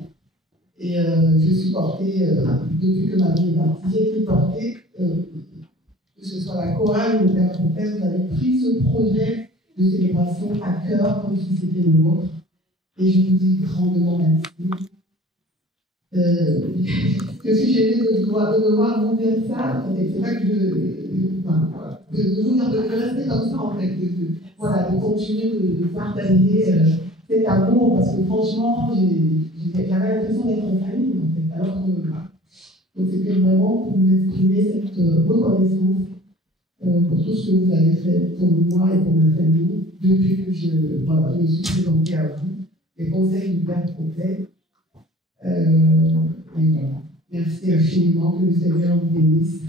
Et je suis portée, depuis que ma vie est partie, j'ai été portée, que ce soit la chorale ou le Père Prophète, vous avez pris ce projet de célébration à cœur, comme si c'était le vôtre. Et je vous dis grandement merci. Je suis gênée de devoir vous dire ça, c'est vrai que de vous dire de rester comme ça, en fait, de continuer de partager cet amour, parce que franchement, j'avais l'impression d'être en famille, en fait, alors que donc c'était vraiment pour vous exprimer cette reconnaissance pour tout ce que vous avez fait pour moi et pour ma famille depuis que je me suis présentée à vous, les conseils du Père Prophète. Et voilà. Merci infiniment, que le Seigneur vous bénisse.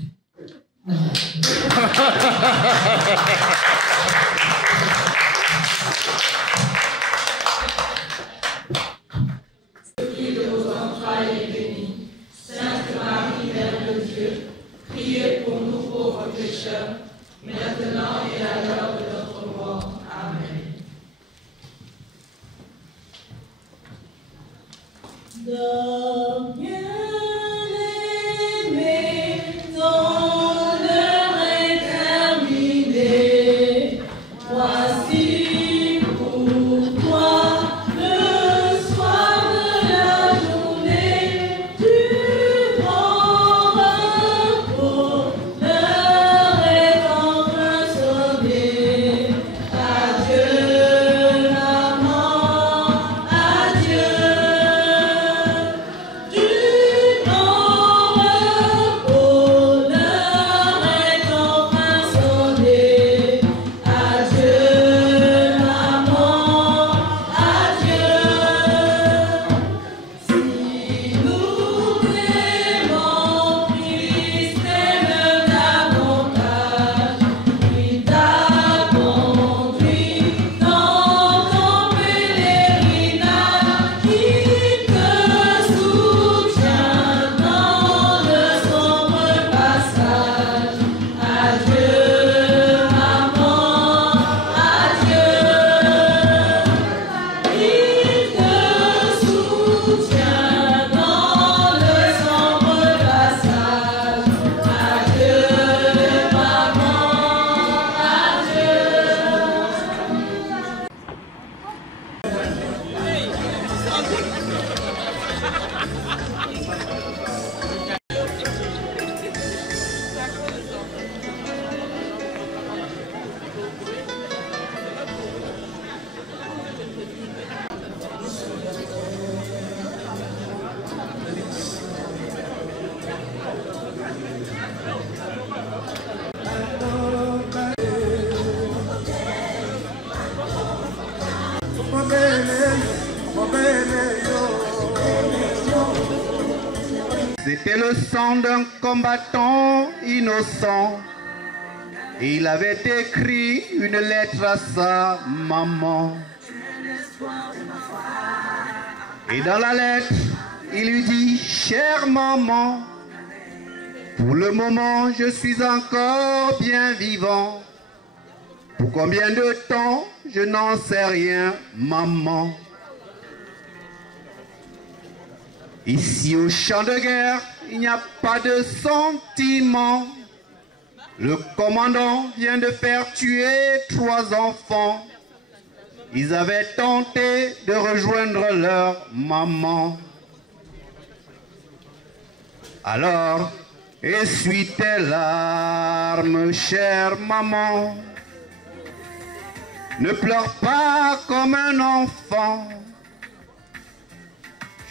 C'était le sang d'un combattant innocent. Et il avait écrit une lettre à sa maman. Et dans la lettre, il lui dit, chère maman, pour le moment, je suis encore bien vivant. Pour combien de temps, je n'en sais rien, maman. Ici au champ de guerre, il n'y a pas de sentiment. Le commandant vient de faire tuer 3 enfants. Ils avaient tenté de rejoindre leur maman. Alors, essuie tes larmes, chère maman. Ne pleure pas comme un enfant.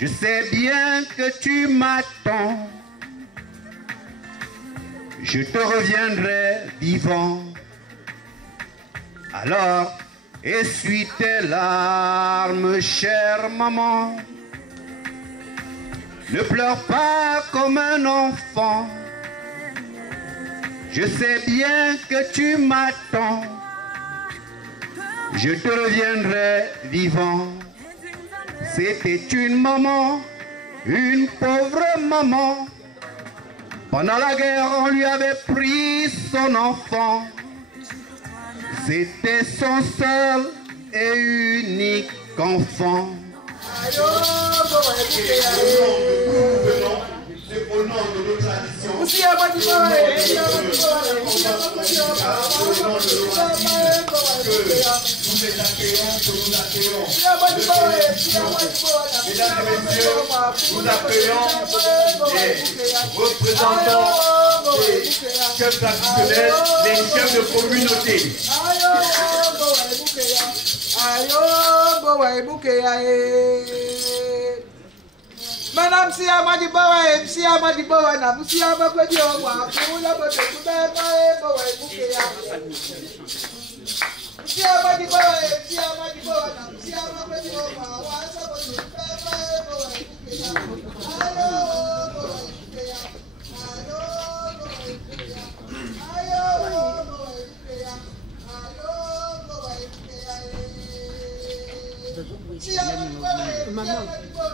Je sais bien que tu m'attends. Je te reviendrai vivant. Alors, essuie tes larmes, chère maman. Ne pleure pas comme un enfant. Je sais bien que tu m'attends. Je te reviendrai vivant. C'était une maman, une pauvre maman. Pendant la guerre, on lui avait pris son enfant. C'était son seul et unique enfant. Au nom de nos traditions, au nom de nous les accueillons, que nous accueillons. Mesdames et messieurs, nous accueillons les représentants des chefs traditionnels, des chefs de communauté. Madame Siama di Bawa, Siama di Bawa, na Siama kwa di Owa, Pula bote kubeba Bawa Bukea. Siama di Bawa, Siama di Bawa, na Siama kwa di Owa, Wasa bote kubeba Bawa Bukea. Ayo Bawa Bukea, ayo Bawa Bukea, ayo Bawa Bukea, ayo Bawa Bukea. Siama di Bawa, Siama di Bawa.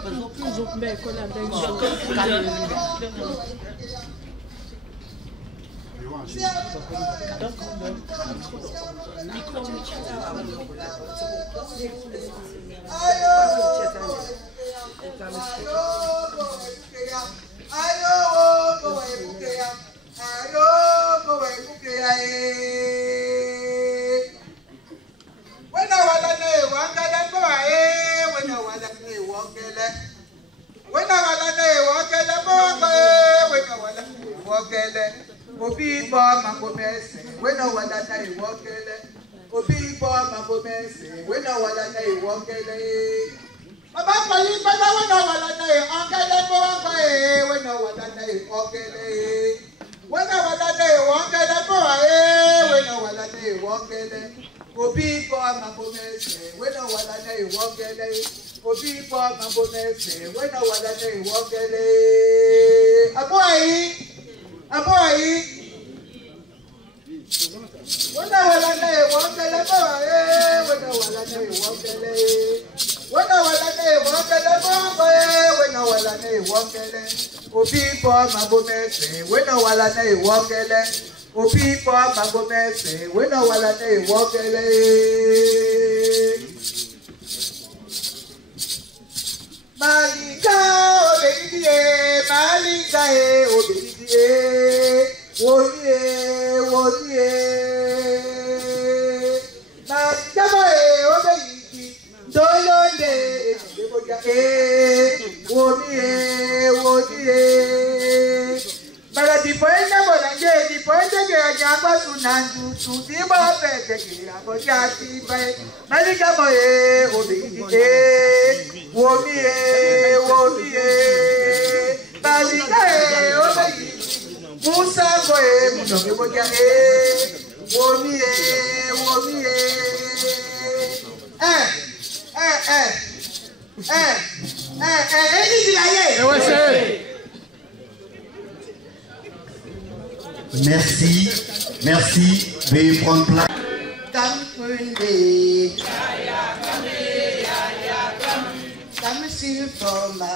Obi bo magomese, we no wala na iwokele. Obi bo magomese, we no wala na iwokele. Baba payi baba we no wala na iwokele bo we no wala na iwokele. We no wala na iwokele bo we no wala na iwokele. Obi bo magomese, we no wala na iwokele. Obi bo magomese, we no wala na iwokele. Aboyi. Wena wala na iwokele bo wena wala na iwokele. Wena wala na iwokele bo wena wala na iwokele. Obi bo magomese, wena wala na iwokele. Obi bo magomese, wena wala na iwokele. Malika obedie, malika obedie, wolie, wolie. Malika obedie, dolonde, wolie, wolie. Mara di poenda bolanje, di poenda ke anyamba sunandu, sudi bo pete ke abojati bae. Malika obedie. Womie, womie, balika obeyi, Musa boe, munoge boja womie, womie. Eni di aye. Merci. Merci. Veuillez prendre place. Come see for my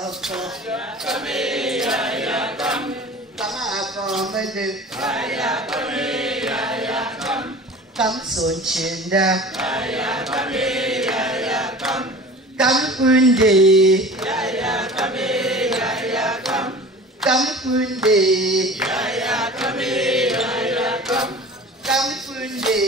come so chinda come kunde come kunde come kunde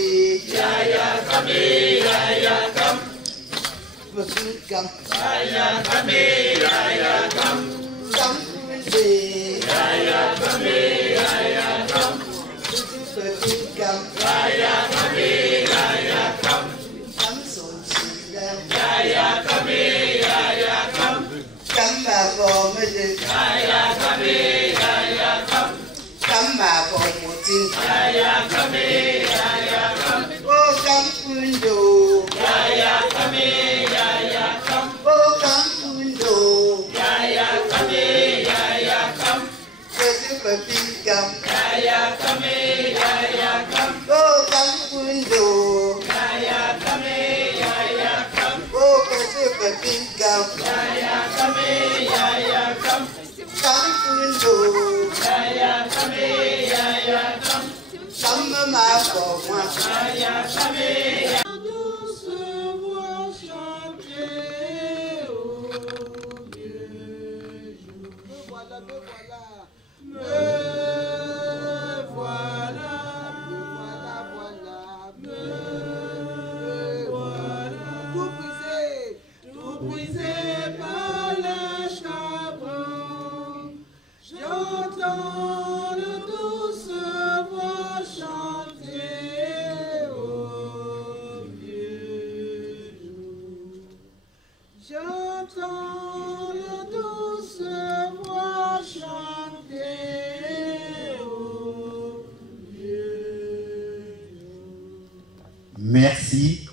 Merci.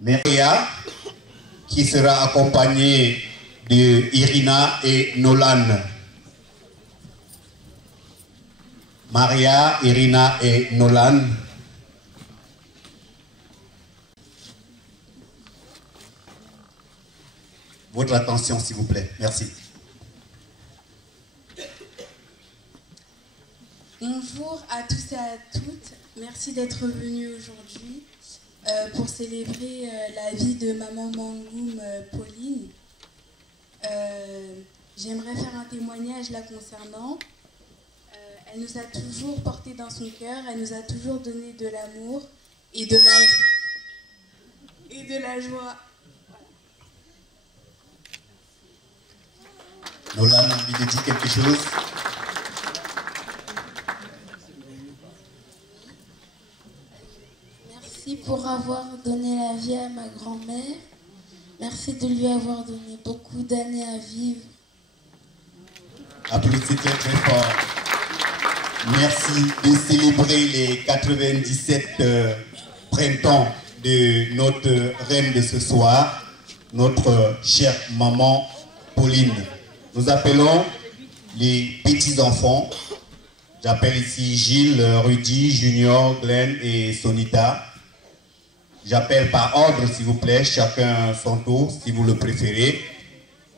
Maria, qui sera accompagnée de Irina et Nolan. Maria, Irina et Nolan. Votre attention, s'il vous plaît. Merci. Bonjour à tous et à toutes. Merci d'être venus aujourd'hui pour célébrer la vie de maman Mangoum Pauline. J'aimerais faire un témoignage la concernant. Elle nous a toujours portés dans son cœur, elle nous a toujours donné de l'amour et de la joie. Nolan a envie de dire quelque chose? Merci pour avoir donné la vie à ma grand-mère. Merci de lui avoir donné beaucoup d'années à vivre. Applaudissez très très fort. Merci de célébrer les 97 printemps de notre reine de ce soir, notre chère maman Pauline. Nous appelons les petits-enfants. J'appelle ici Gilles, Rudy, Junior, Glenn et Sonita. J'appelle par ordre, s'il vous plaît, chacun son tour, si vous le préférez.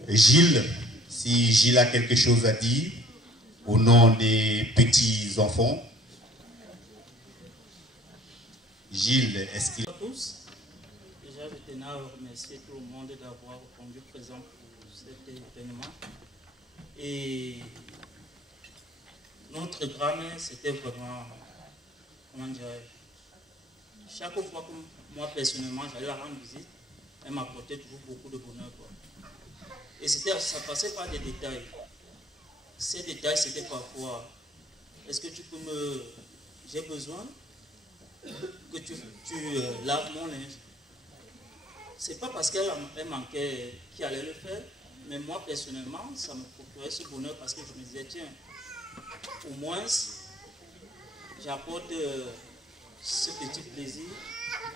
Gilles, si Gilles a quelque chose à dire, au nom des petits-enfants. Gilles, est-ce qu'il... Bonjour à tous. Déjà, je tenais à remercier tout le monde d'avoir répondu présent pour cet événement. Et notre grand-mère, c'était vraiment, comment dirais-je, chaque fois que moi, personnellement, j'allais la rendre visite, elle m'apportait toujours beaucoup de bonheur, quoi. Et ça passait par des détails. Ces détails, c'était parfois, est-ce que tu peux me... J'ai besoin que tu laves mon linge. C'est pas parce qu'elle manquait qui allait le faire, mais moi, personnellement, ça me procurait ce bonheur parce que je me disais, tiens, au moins, j'apporte ce petit plaisir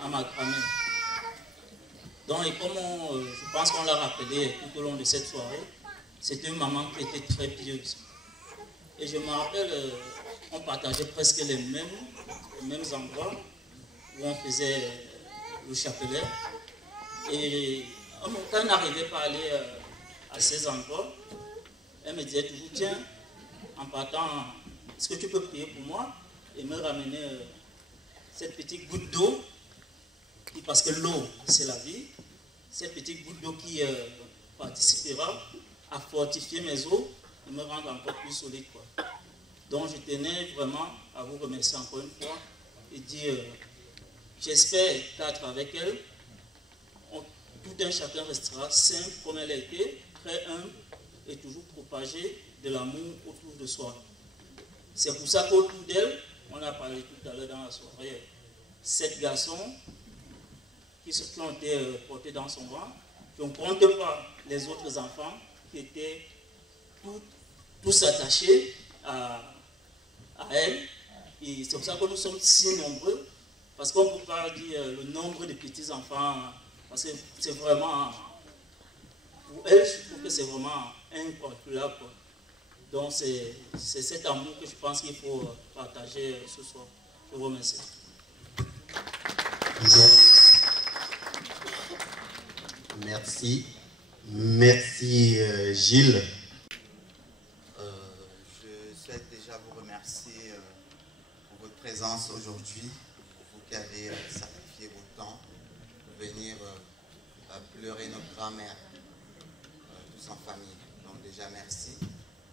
à ma grand-mère. Donc, et comme je pense qu'on l'a rappelé tout au long de cette soirée, c'était une maman qui était très pieuse. Et je me rappelle on partageait presque les mêmes endroits où on faisait le chapelet. Et quand on n'arrivait pas à aller à ces endroits, elle me disait toujours, tiens, en partant, est-ce que tu peux prier pour moi et me ramener cette petite goutte d'eau, parce que l'eau, c'est la vie, cette petite goutte d'eau qui participera à fortifier mes os et me rendre encore plus solide, quoi. Donc je tenais vraiment à vous remercier encore une fois et dire, j'espère qu'être avec elle, tout un chacun restera simple comme elle a été, très humble et toujours propager de l'amour autour de soi. C'est pour ça qu'autour d'elle, on a parlé tout à l'heure dans la soirée, 7 garçons qui ont été portés dans son ventre, qui ne compte pas les autres enfants qui étaient tous attachés à elle. Et c'est pour ça que nous sommes si nombreux, parce qu'on ne peut pas dire le nombre de petits-enfants, parce que c'est vraiment, pour elle, je trouve que c'est vraiment incalculable. Donc c'est cet amour que je pense qu'il faut partager ce soir. Je vous remercie. Merci. Merci Gilles. Je souhaite déjà vous remercier pour votre présence aujourd'hui, vous qui avez sacrifié votre temps pour venir pleurer notre grand-mère, tous en famille. Donc déjà merci.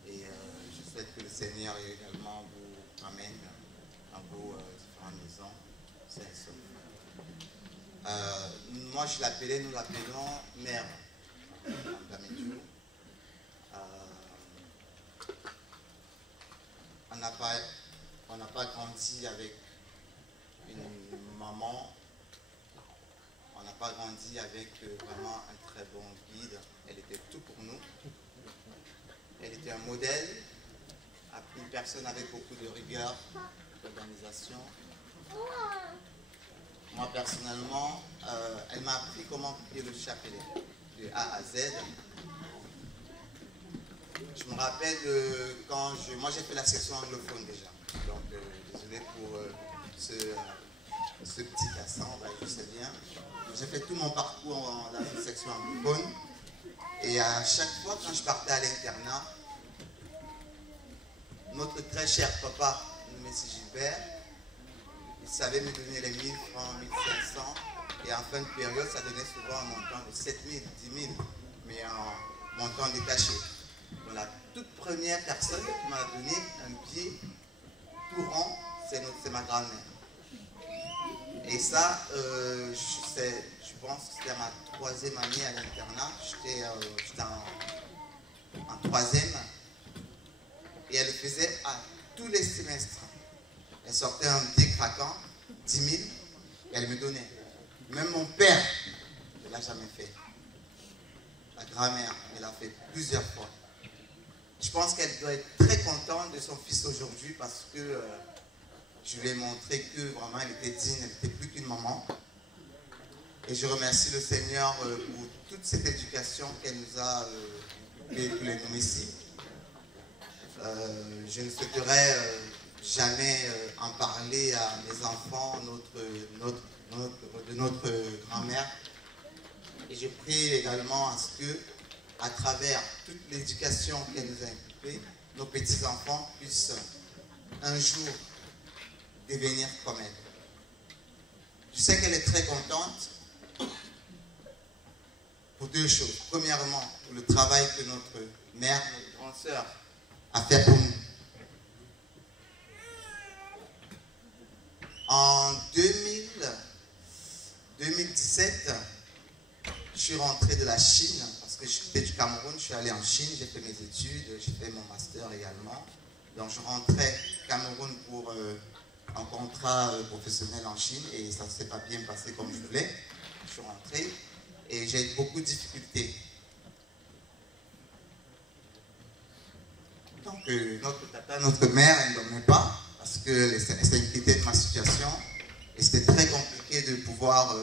Et je souhaite que le Seigneur également vous ramène dans vos différentes maisons, sains et saufs. Moi je l'appelais, nous l'appelons mère d'Amidjou. On n'a pas grandi avec une maman, on n'a pas grandi avec vraiment un très bon guide. Elle était tout pour nous. Elle était un modèle, une personne avec beaucoup de rigueur, d'organisation. Moi personnellement, elle m'a appris comment prier le chapelet, de A à Z. Je me rappelle quand moi j'ai fait la section anglophone déjà. Donc désolé pour ce petit accent, je sais bien. J'ai fait tout mon parcours dans une section anglophone. Et à chaque fois quand je partais à l'internat, notre très cher papa, M. Gilbert, il savait me donner les 1000 francs, 1500. Et en fin de période, ça donnait souvent un montant de 7000, 10 000, mais en montant détaché. Donc la toute première personne qui m'a donné un billet tout rond, c'est ma grand-mère. Et ça, je pense que c'était ma 3e année à l'internat. J'étais en 3e. Et elle le faisait à tous les semestres. Elle sortait un billet craquant, 10 000, et elle me donnait. Même mon père ne l'a jamais fait. La grand-mère, elle l'a fait plusieurs fois. Je pense qu'elle doit être très contente de son fils aujourd'hui parce que je lui ai montré que vraiment elle était digne, elle n'était plus qu'une maman. Et je remercie le Seigneur pour toute cette éducation qu'elle nous a véhiculée nous ici. Je ne souhaiterais jamais en parler à mes enfants de notre grand-mère. Et je prie également à ce que, à travers toute l'éducation qu'elle nous a inculquée, nos petits-enfants puissent un jour devenir comme elle. Je sais qu'elle est très contente pour 2 choses. Premièrement, pour le travail que notre mère, notre grande sœur, a fait pour nous. En 2017, je suis rentré de la Chine, parce que j'étais du Cameroun, je suis allé en Chine, j'ai fait mes études, j'ai fait mon master également. Donc je rentrais au Cameroun pour un contrat professionnel en Chine et ça ne s'est pas bien passé comme je voulais. Je suis rentré et j'ai eu beaucoup de difficultés. Donc notre tata, notre mère, elle ne dormait pas parce qu'elle s'inquiétait de ma situation et c'était très compliqué de pouvoir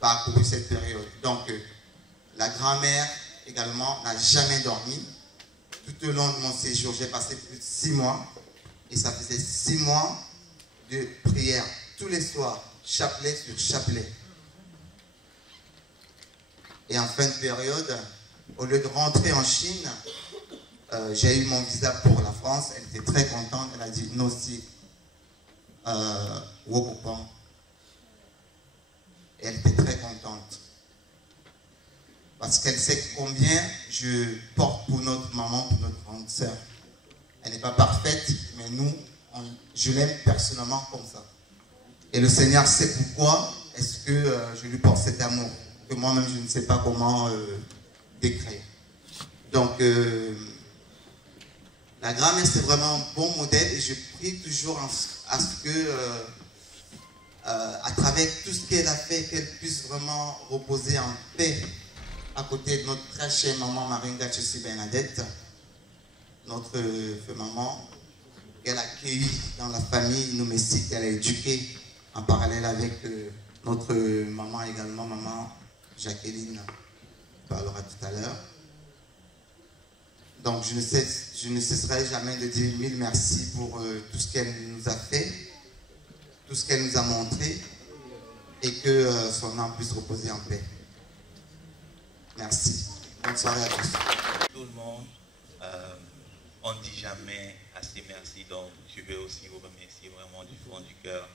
parcourir cette période. Donc la grand-mère également n'a jamais dormi. Tout au long de mon séjour, j'ai passé plus de 6 mois Et ça faisait 6 mois de prière tous les soirs, chapelet sur chapelet. Et en fin de période, au lieu de rentrer en Chine, j'ai eu mon visa pour la France. Elle était très contente. Elle a dit non, si, Wokupan. Et elle était très contente. Parce qu'elle sait combien je porte pour notre maman, pour notre grande sœur. Elle n'est pas parfaite, mais nous, je l'aime personnellement comme ça. Et le Seigneur sait pourquoi est-ce que je lui porte cet amour, que moi-même je ne sais pas comment décrire. Donc, la grand-mère, c'est vraiment un bon modèle et je prie toujours à ce que, à travers tout ce qu'elle a fait, qu'elle puisse vraiment reposer en paix à côté de notre très chère maman Maringa Chessi Bernadette, notre maman, qu'elle a accueillie dans la famille Noumessi, qu'elle a éduquée en parallèle avec notre maman également, maman Jacqueline, qui parlera tout à l'heure. Donc je ne cesserai jamais de dire 1000 merci pour tout ce qu'elle nous a fait, tout ce qu'elle nous a montré, et que son âme puisse reposer en paix. Merci. Bonne soirée à tous. Tout le monde, on ne dit jamais assez merci, donc je vais aussi vous remercier vraiment du fond du cœur.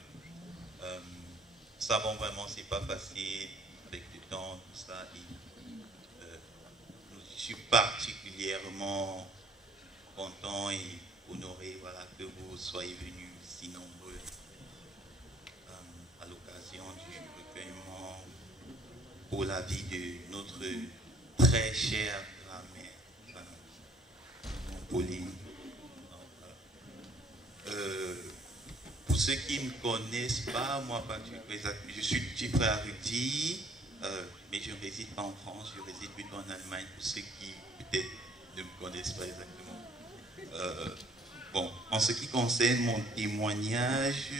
Nous savons vraiment que ce n'est pas facile avec le temps, tout ça. Je suis particulièrement content et honoré, voilà, que vous soyez venus si nombreux à l'occasion du recueillement pour la vie de notre très chère grand-mère, Pauline. Pour ceux qui ne me connaissent pas, moi, je suis petit frère Rudy, mais je ne réside pas en France, je réside plutôt en Allemagne, pour ceux qui peut-être ne me connaissent pas exactement. Bon, en ce qui concerne mon témoignage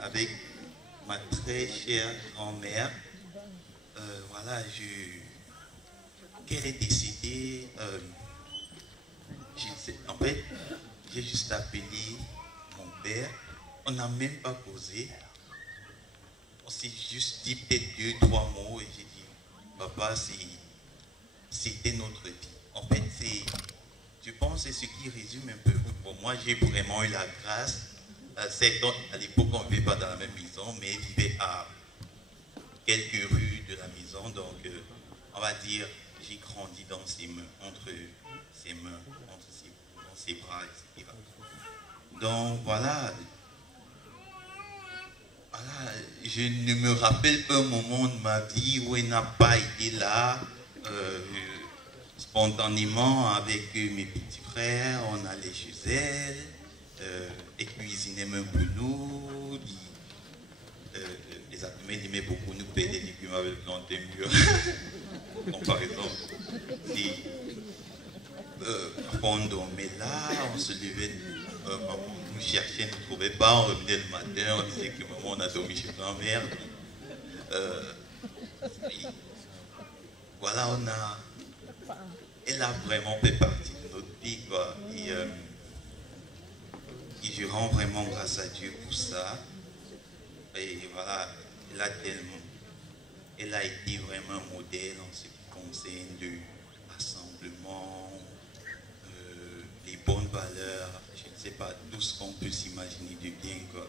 avec ma très chère grand-mère, voilà, qu'elle est décédée, en fait, j'ai juste appelé mon père, on n'a même pas causé, on s'est juste dit peut-être 2-3 mots et j'ai dit, papa, c'était notre vie. En fait, je pense que c'est ce qui résume un peu. Bon, moi, j'ai vraiment eu la grâce. À l'époque, on ne vivait pas dans la même maison, mais elle vivait à quelques rues de la maison. Donc, on va dire, j'ai grandi dans ses mains, entre ses mains, dans ses bras, etc. Donc, voilà. Voilà. Je ne me rappelle pas un moment de ma vie où elle n'a pas été là. Spontanément, avec mes petits frères, on allait chez elle. Elle cuisinait même pour nous. Les Atoumes aimaient beaucoup nous payer des légumes avec le planté mûr. Par exemple, on dormait là, on se levait, maman nous cherchait, ne trouvait pas, on revenait le matin, on disait que maman on a dormi chez grand-mère. Voilà, elle a vraiment fait partie de notre vie, quoi. Et je rends vraiment grâce à Dieu pour ça. Et voilà, elle a été vraiment un modèle en ce qui concerne le rassemblement, les bonnes valeurs, je ne sais pas, tout ce qu'on peut s'imaginer de bien, quoi.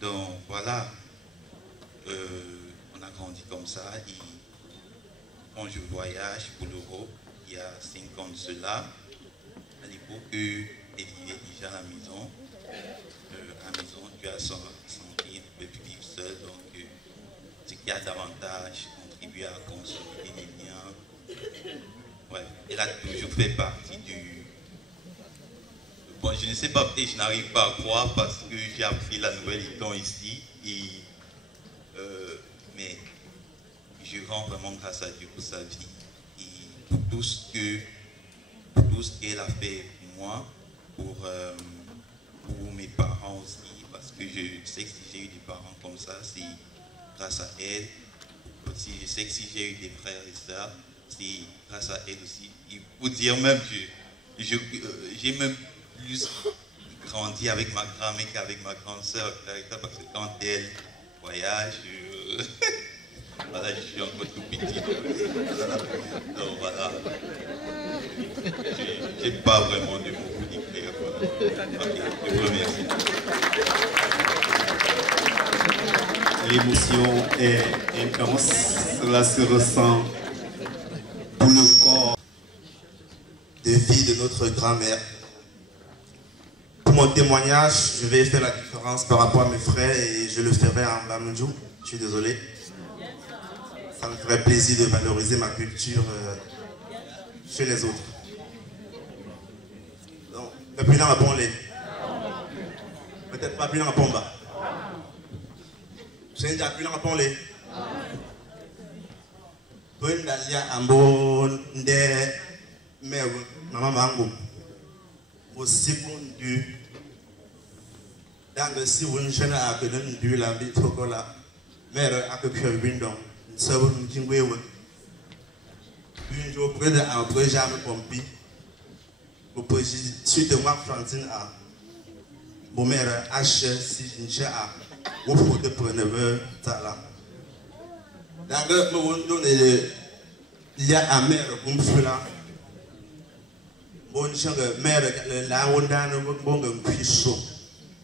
Donc voilà, on a grandi comme ça. Et quand je voyage pour l'Europe, il y a 5 ans de cela, à l'époque, elle vivait déjà à la maison. Tu as senti une peu plus vivre seul, donc ce qui a davantage contribué à consolider les liens. Ouais, elle a toujours fait partie du... Bon, je ne sais pas, peut-être je n'arrive pas à croire parce que j'ai appris la nouvelle étant ici, mais je rends vraiment grâce à Dieu pour sa vie et pour tout ce qu'elle a fait pour moi, pour mes parents aussi, parce que je sais que si j'ai eu des parents comme ça, c'est grâce à elle. Aussi, je sais que si j'ai eu des frères et sœurs, c'est grâce à elle aussi. Et pour dire même, j'ai même plus grandi avec ma grand-mère qu'avec ma grande soeur, parce que quand elle voyage, voilà, je suis encore tout petit. Donc voilà. Je n'ai pas vraiment de beaucoup d'écrire. Ok, je vous remercie. L'émotion est intense, cela se ressent pour le corps de vie de notre grand-mère. Pour mon témoignage, je vais faire la différence par rapport à mes frères et je le ferai en Bamandjou. Je suis désolé. Ça me ferait plaisir de valoriser ma culture chez les autres. Donc, le plus dans la peut-être pas plus dans la pomba. J'ai déjà plus dans la pomba. Bonne d'alia ambo nde mais maman mango. Au second du dans le si vous ne gênez à que nous du la vie trop là mère à que tu as vu donc ça vous nous dit oui une jour près d'un projet jamais pompi vous pouvez suite de moi Francine à mon mère H si je ne a vous faut te prendre ça là dans le monde il y a un mère comme cela bon chang mère la onda no bon puissant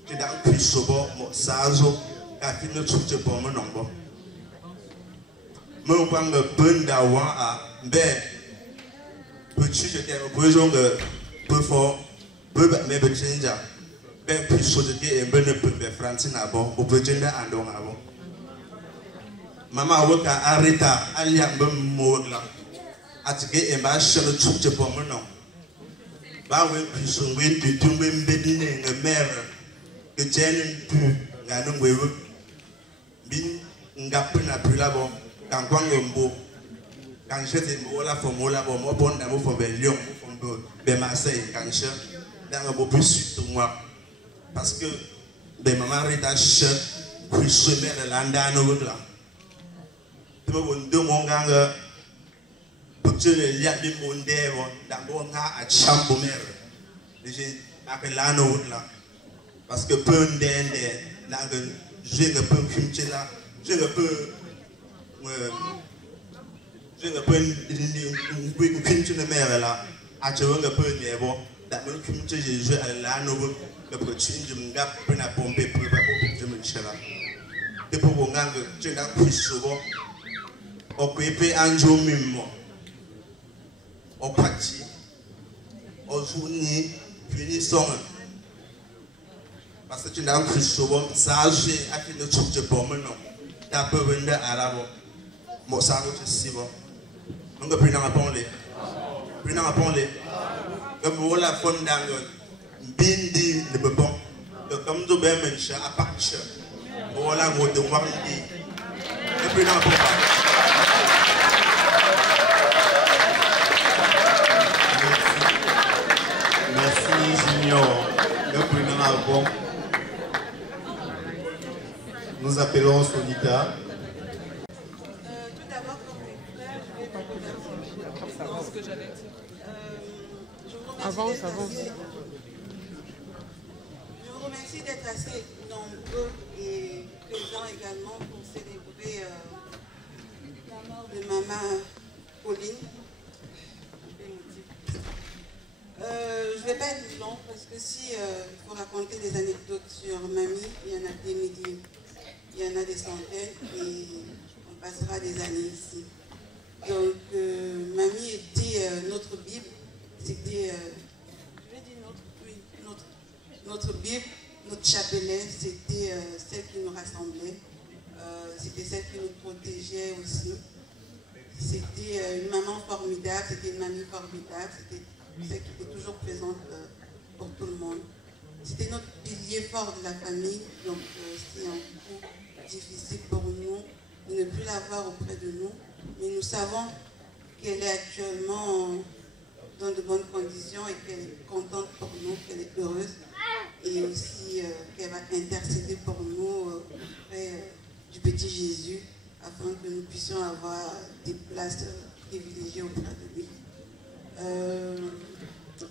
tu dans puissant bon sazo a fin de tout bon mon nombre mon quand le bon d'avoir à ben petit je t'ai besoin de peu fort peu mais petit déjà ben puissant de et ben peu de Francine à bon au petit de andon à bon maman waka arrêta alia ben modla atike et ma chérie tout bon mon nom bawe puissant oui tu tombes bédine une mère que tienne pu gagne wewe bin ngapena pula bon quand kwangombo quand j'étais mola formola bon mo bon d'amour for Lyon for be Marseille quand je dans un beau plus sur moi parce que de maman retache puissant mère landa no là tu me bon de mon gang pour que les liens de mon dévon d'abord à chambre mère j'ai appelé là parce que peu d'ende là j'ai un peu filmé là j'ai un peu une filmé mère là à tu vois un peu dévon d'abord filmé j'ai là nous le prochain je me garde pour la pomper pour je me cherche là et pour mon gang j'ai un peu souvent occupé un jour même au parti, au journée, punissant. Parce que tu n'as plus souvent, ça a joué à qui ne trouve pas mon nom. Tu as peu vendu à la bonne. Moi, ça a été si bon. Donc, plus dans la ponle. Plus dans la ponle. Comme vous la fondez dans le bindi de bon. Comme tu veux me chercher à partir. Voilà, vous devez voir le plus dans la ponle. Le prénom album. Nous appelons Sonita. Tout d'abord, comme mes frères, je vais vous remercier. Ce que j'allais dire. Avance. Je vous remercie d'être assez nombreux et présents également pour célébrer la mort de maman Pauline. Je ne vais pas être long parce que si il faut raconter des anecdotes sur mamie, il y en a des milliers, il y en a des centaines et on passera des années ici. Donc mamie était notre Bible, c'était, je vais dire notre Bible, notre chapelet, c'était celle qui nous rassemblait, c'était celle qui nous protégeait aussi. C'était une maman formidable, c'était une mamie formidable, c'était celle qui était toujours présente pour tout le monde. C'était notre pilier fort de la famille, donc c'est un coup difficile pour nous de ne plus la voir auprès de nous, mais nous savons qu'elle est actuellement dans de bonnes conditions et qu'elle est contente pour nous, qu'elle est heureuse et aussi qu'elle va intercéder pour nous auprès du petit Jésus afin que nous puissions avoir des places privilégiées auprès de lui.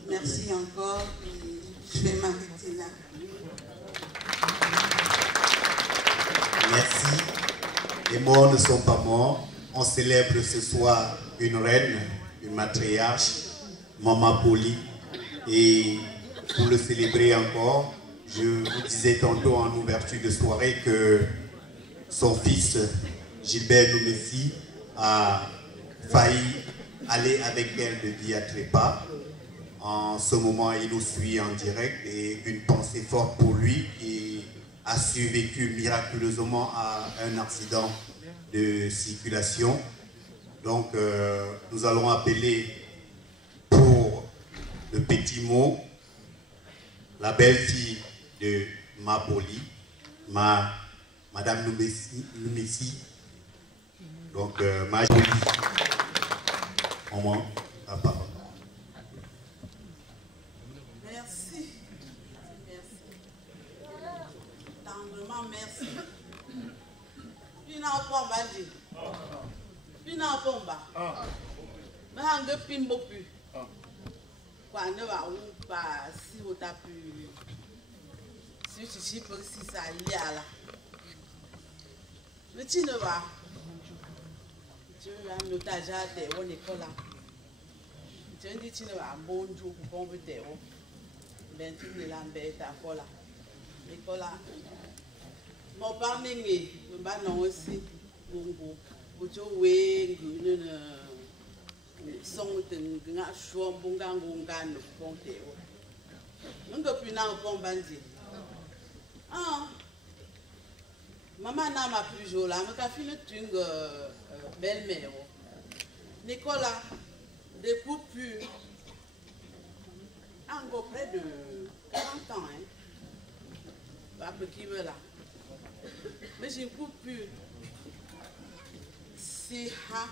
Merci encore. Je vais m'arrêter là. Merci. Les morts ne sont pas morts. On célèbre ce soir une reine, une matriarche, Maman Poli. Et pour le célébrer encore, je vous disais tantôt en ouverture de soirée que son fils, Gilbert Noumessi, a failli aller avec elle de Diatrépa. En ce moment, il nous suit en direct et une pensée forte pour lui qui a survécu miraculeusement à un accident de circulation. Donc, nous allons appeler pour le petit mot la belle-fille de Ma Poli, Madame Noumessi. Donc, Ma Poli, on la parole. Merci. Merci. Tendrement, merci. Tu n'as pas mal. Tu n'as pas mal. Mais on ne peut pas plus. Quand on va pas si on t'a pu. Si tu sais pas si ça y est là. Mais tu ne vas. Tu as un otage à terre, on est là. Tu as dit tu ne vas bon jour pour bomber terre. Ben tu ne l'embêtes à Cola. Et Cola. Mon père n'est pas non aussi. Bongo. Tu es son de nga choix bonga ngonga no ponte o ngo pina o pombandi ah maman n'a ma plus jolie mais quand fille tungue belle-mère Nicolas des coupures encore près de 40 ans hein pas petit là mais j'ai une coupure si ha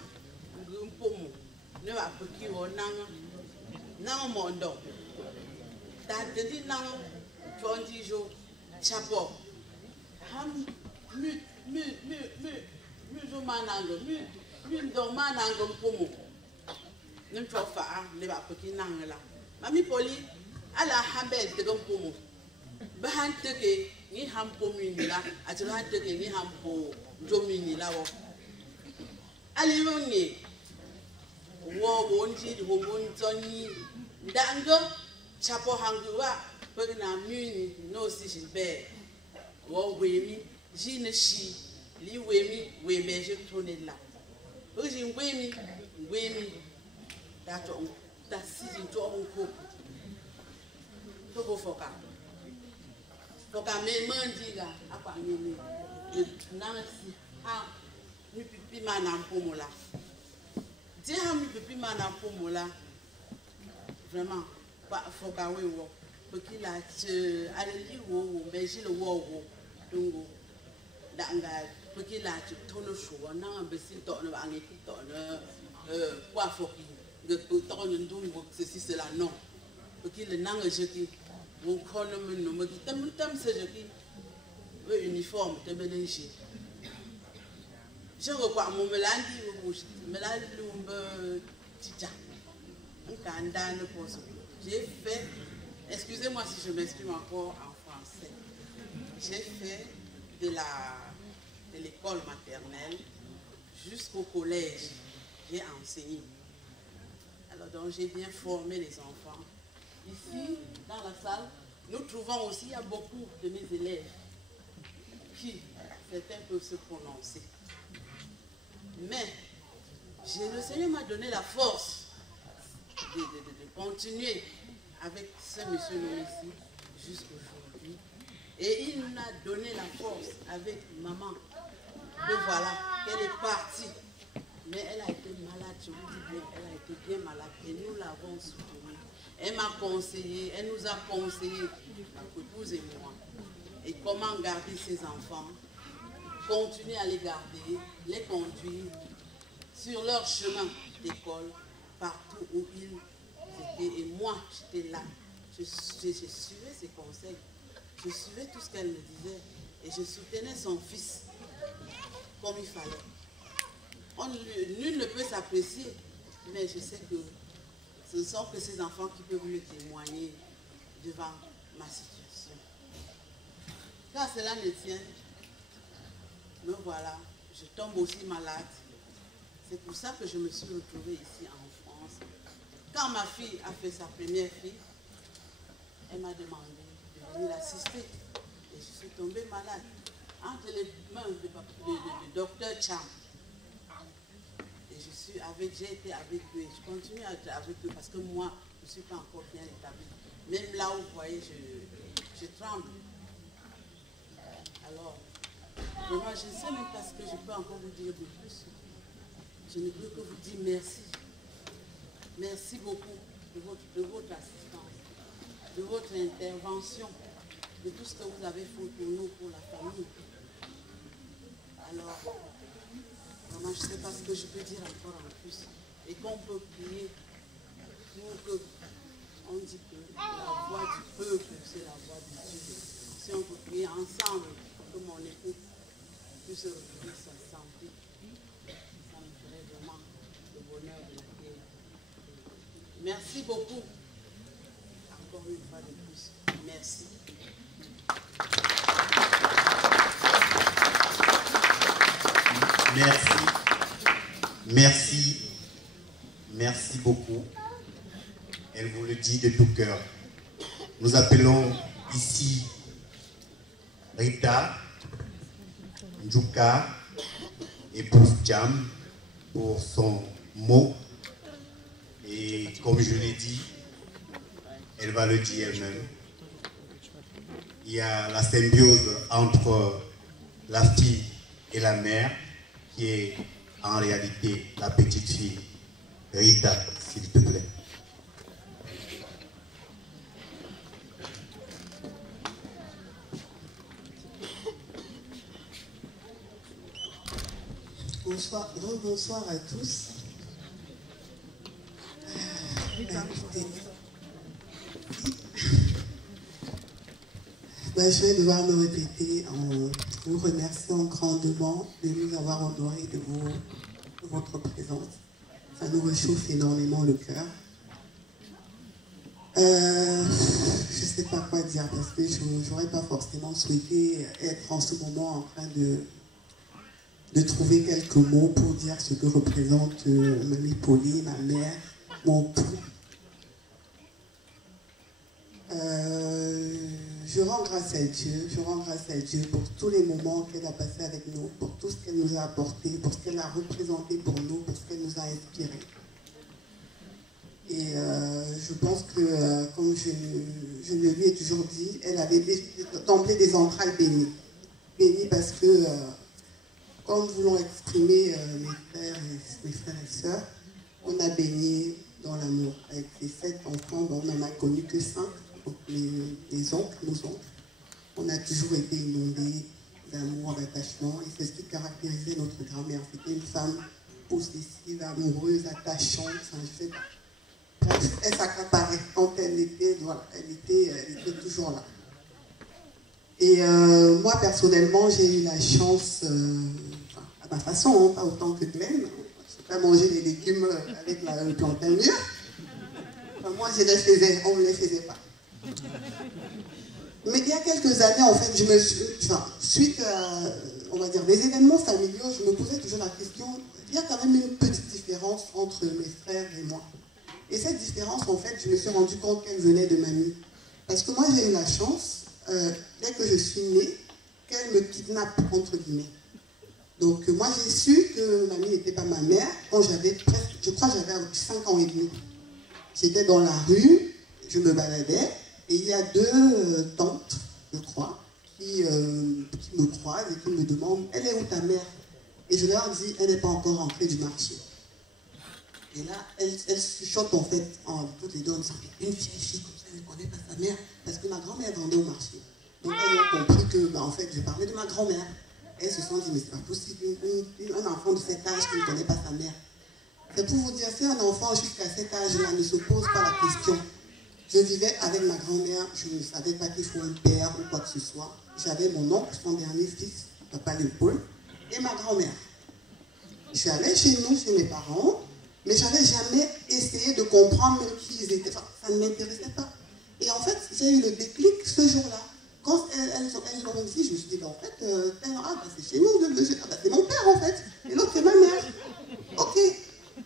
ngumpomo ne va pas qui on n'a mondo t'as dit non 20 jours chapeau ham mu manango mu do manango pomo ne trofa ne va pas qui n'ang là mami Poli ala hambel de pomo ba han teke ni ham pomo ni la atira han teke ni ham po jomi ni la wo ali woni wo wonji wo bonzoni ndango chapo hangwa pegna muni no si Gilbert wo wemi jine shi li wemi je tourner là oji wemi dato da si to onko to go foka me mandiga apa ni nansi ha ni pipi mana mpomola Dieu a mis depuis ma napomola vraiment pas faut qu'à oui wo parce qu'il a allé wo mais j'ai le wo donc danga parce qu'il a tout le choix non mais si toi ne va aller toi quoi faut qu'il de toi ne donne ceci cela non parce qu'il le n'ang je qui mon corps ne me dit tam c'est je qui oui uniforme te mélanger je revois mon mélanie j'ai fait, excusez-moi si je m'exprime encore en français, j'ai fait de l'école maternelle jusqu'au collège, j'ai enseigné. Alors donc j'ai bien formé les enfants. Ici, dans la salle, nous trouvons aussi, il y a beaucoup de mes élèves qui, certains peuvent se prononcer. Mais le Seigneur m'a donné la force de continuer avec ce monsieur Noumessi jusqu'aujourd'hui. Et il m'a donné la force avec maman. Que voilà, qu'elle est partie. Mais elle a été malade, je vous dis bien, elle a été bien malade. Et nous l'avons soutenue. Elle m'a conseillé, elle nous a conseillé, ma épouse et moi. Et comment garder ses enfants, continuer à les garder, les conduire sur leur chemin d'école, partout où ils étaient. Et moi, j'étais là. Je suivais ses conseils. Je suivais tout ce qu'elle me disait. Et je soutenais son fils comme il fallait. Nul ne peut s'apprécier, mais je sais que Ce ne sont que ces enfants qui peuvent me témoigner devant ma situation. Quand cela ne tient, me voilà, je tombe aussi malade. C'est pour ça que je me suis retrouvée ici en France. Quand ma fille a fait sa première fille, elle m'a demandé de venir l'assister. Et je suis tombée malade. Entre les mains du docteur Cham. Et j'ai été avec eux. Je continue à être avec eux parce que moi, je ne suis pas encore bien établie. Même là où vous voyez, je tremble. Alors, vraiment, je ne sais même pas ce que je peux encore vous dire de plus. Je ne peux que vous dire merci. Merci beaucoup de votre assistance, de votre intervention, de tout ce que vous avez fait pour nous, pour la famille. Alors, vraiment, je ne sais pas ce que je peux dire encore en plus. Et qu'on peut prier pour que, on dit que la voix du peuple, c'est la voix de Dieu. Si on peut prier ensemble, que mon époux puisse retrouver sa santé, ça me ferait vraiment le bonheur de la prière. Merci beaucoup. Encore une fois de plus. Merci. Merci. Merci. Merci beaucoup. Elle vous le dit de tout cœur. Nous appelons ici Rita, Njuka et Jam pour son mot. Et comme je l'ai dit, elle va le dire elle-même. Il y a la symbiose entre la fille et la mère qui est en réalité la petite fille. Rita, s'il te plaît. Bonsoir à tous. Je vais devoir me répéter en vous remerciant grandement de nous avoir honorés de votre présence. Ça nous réchauffe énormément le cœur. Je ne sais pas quoi dire parce que je n'aurais pas forcément souhaité être en ce moment en train de trouver quelques mots pour dire ce que représente Mamie Pauline, ma mère, mon tout. Je rends grâce à Dieu pour tous les moments qu'elle a passés avec nous, pour tout ce qu'elle nous a apporté, pour ce qu'elle a représenté pour nous, pour ce qu'elle nous a inspiré. Et je pense que, comme je le lui ai toujours dit, elle avait d'emblée des entrailles bénies. Bénies parce que, comme vous l'ont exprimé mes frères et sœurs, on a baigné dans l'amour. Avec les 7 enfants, on n'en a connu que 5. Les oncles, nos oncles, on a toujours été inondés d'amour, d'attachement, et c'est ce qui caractérisait notre grand-mère. C'était une femme possessive, amoureuse, attachante, elle s'accaparait. Quand elle était, voilà, elle était toujours là. Et moi, personnellement, j'ai eu la chance, à ma façon, pas autant que Glenn, je n'ai pas mangé les légumes avec le plantain mûr. Moi, je les faisais, on ne me les faisait pas. Mais il y a quelques années, en fait, suite à, on va dire, des événements familiaux, je me posais toujours la question, il y a quand même une petite différence entre mes frères et moi. Et cette différence, en fait, je me suis rendu compte qu'elle venait de mamie. Parce que moi, j'ai eu la chance, dès que je suis née, qu'elle me kidnappe, entre guillemets. Donc, moi, j'ai su que mamie n'était pas ma mère quand j'avais presque, je crois que j'avais 5 ans et demi. J'étais dans la rue, je me baladais, et il y a 2 tantes, je crois, qui me croisent et qui me demandent « Elle est où ta mère ?» Et je leur dis « Elle n'est pas encore rentrée du marché. » Et là, elle chuchote en fait, en toutes les deux, en disant « Une fille comme ça, elle ne connaît pas sa mère. » Parce que ma grand-mère vendait au marché. Donc elles ont compris que, en fait, je parlais de ma grand-mère. Elles se sont dit « Mais c'est pas possible, un enfant de cet âge qui ne connaît pas sa mère. » C'est pour vous dire, si un enfant jusqu'à cet âge-là ne se pose pas la question. Je vivais avec ma grand-mère, je ne savais pas qu'il faut un père ou quoi que ce soit. J'avais mon oncle, son dernier fils, papa Léopold, et ma grand-mère. Je suis allée chez nous, chez mes parents, mais je n'avais jamais essayé de comprendre même qui ils étaient. Enfin, ça ne m'intéressait pas. Et en fait, j'ai eu le déclic ce jour-là. Quand elles l'ont dit, je me suis dit, en fait, c'est chez nous, c'est mon père en fait, et l'autre c'est ma mère. Ok.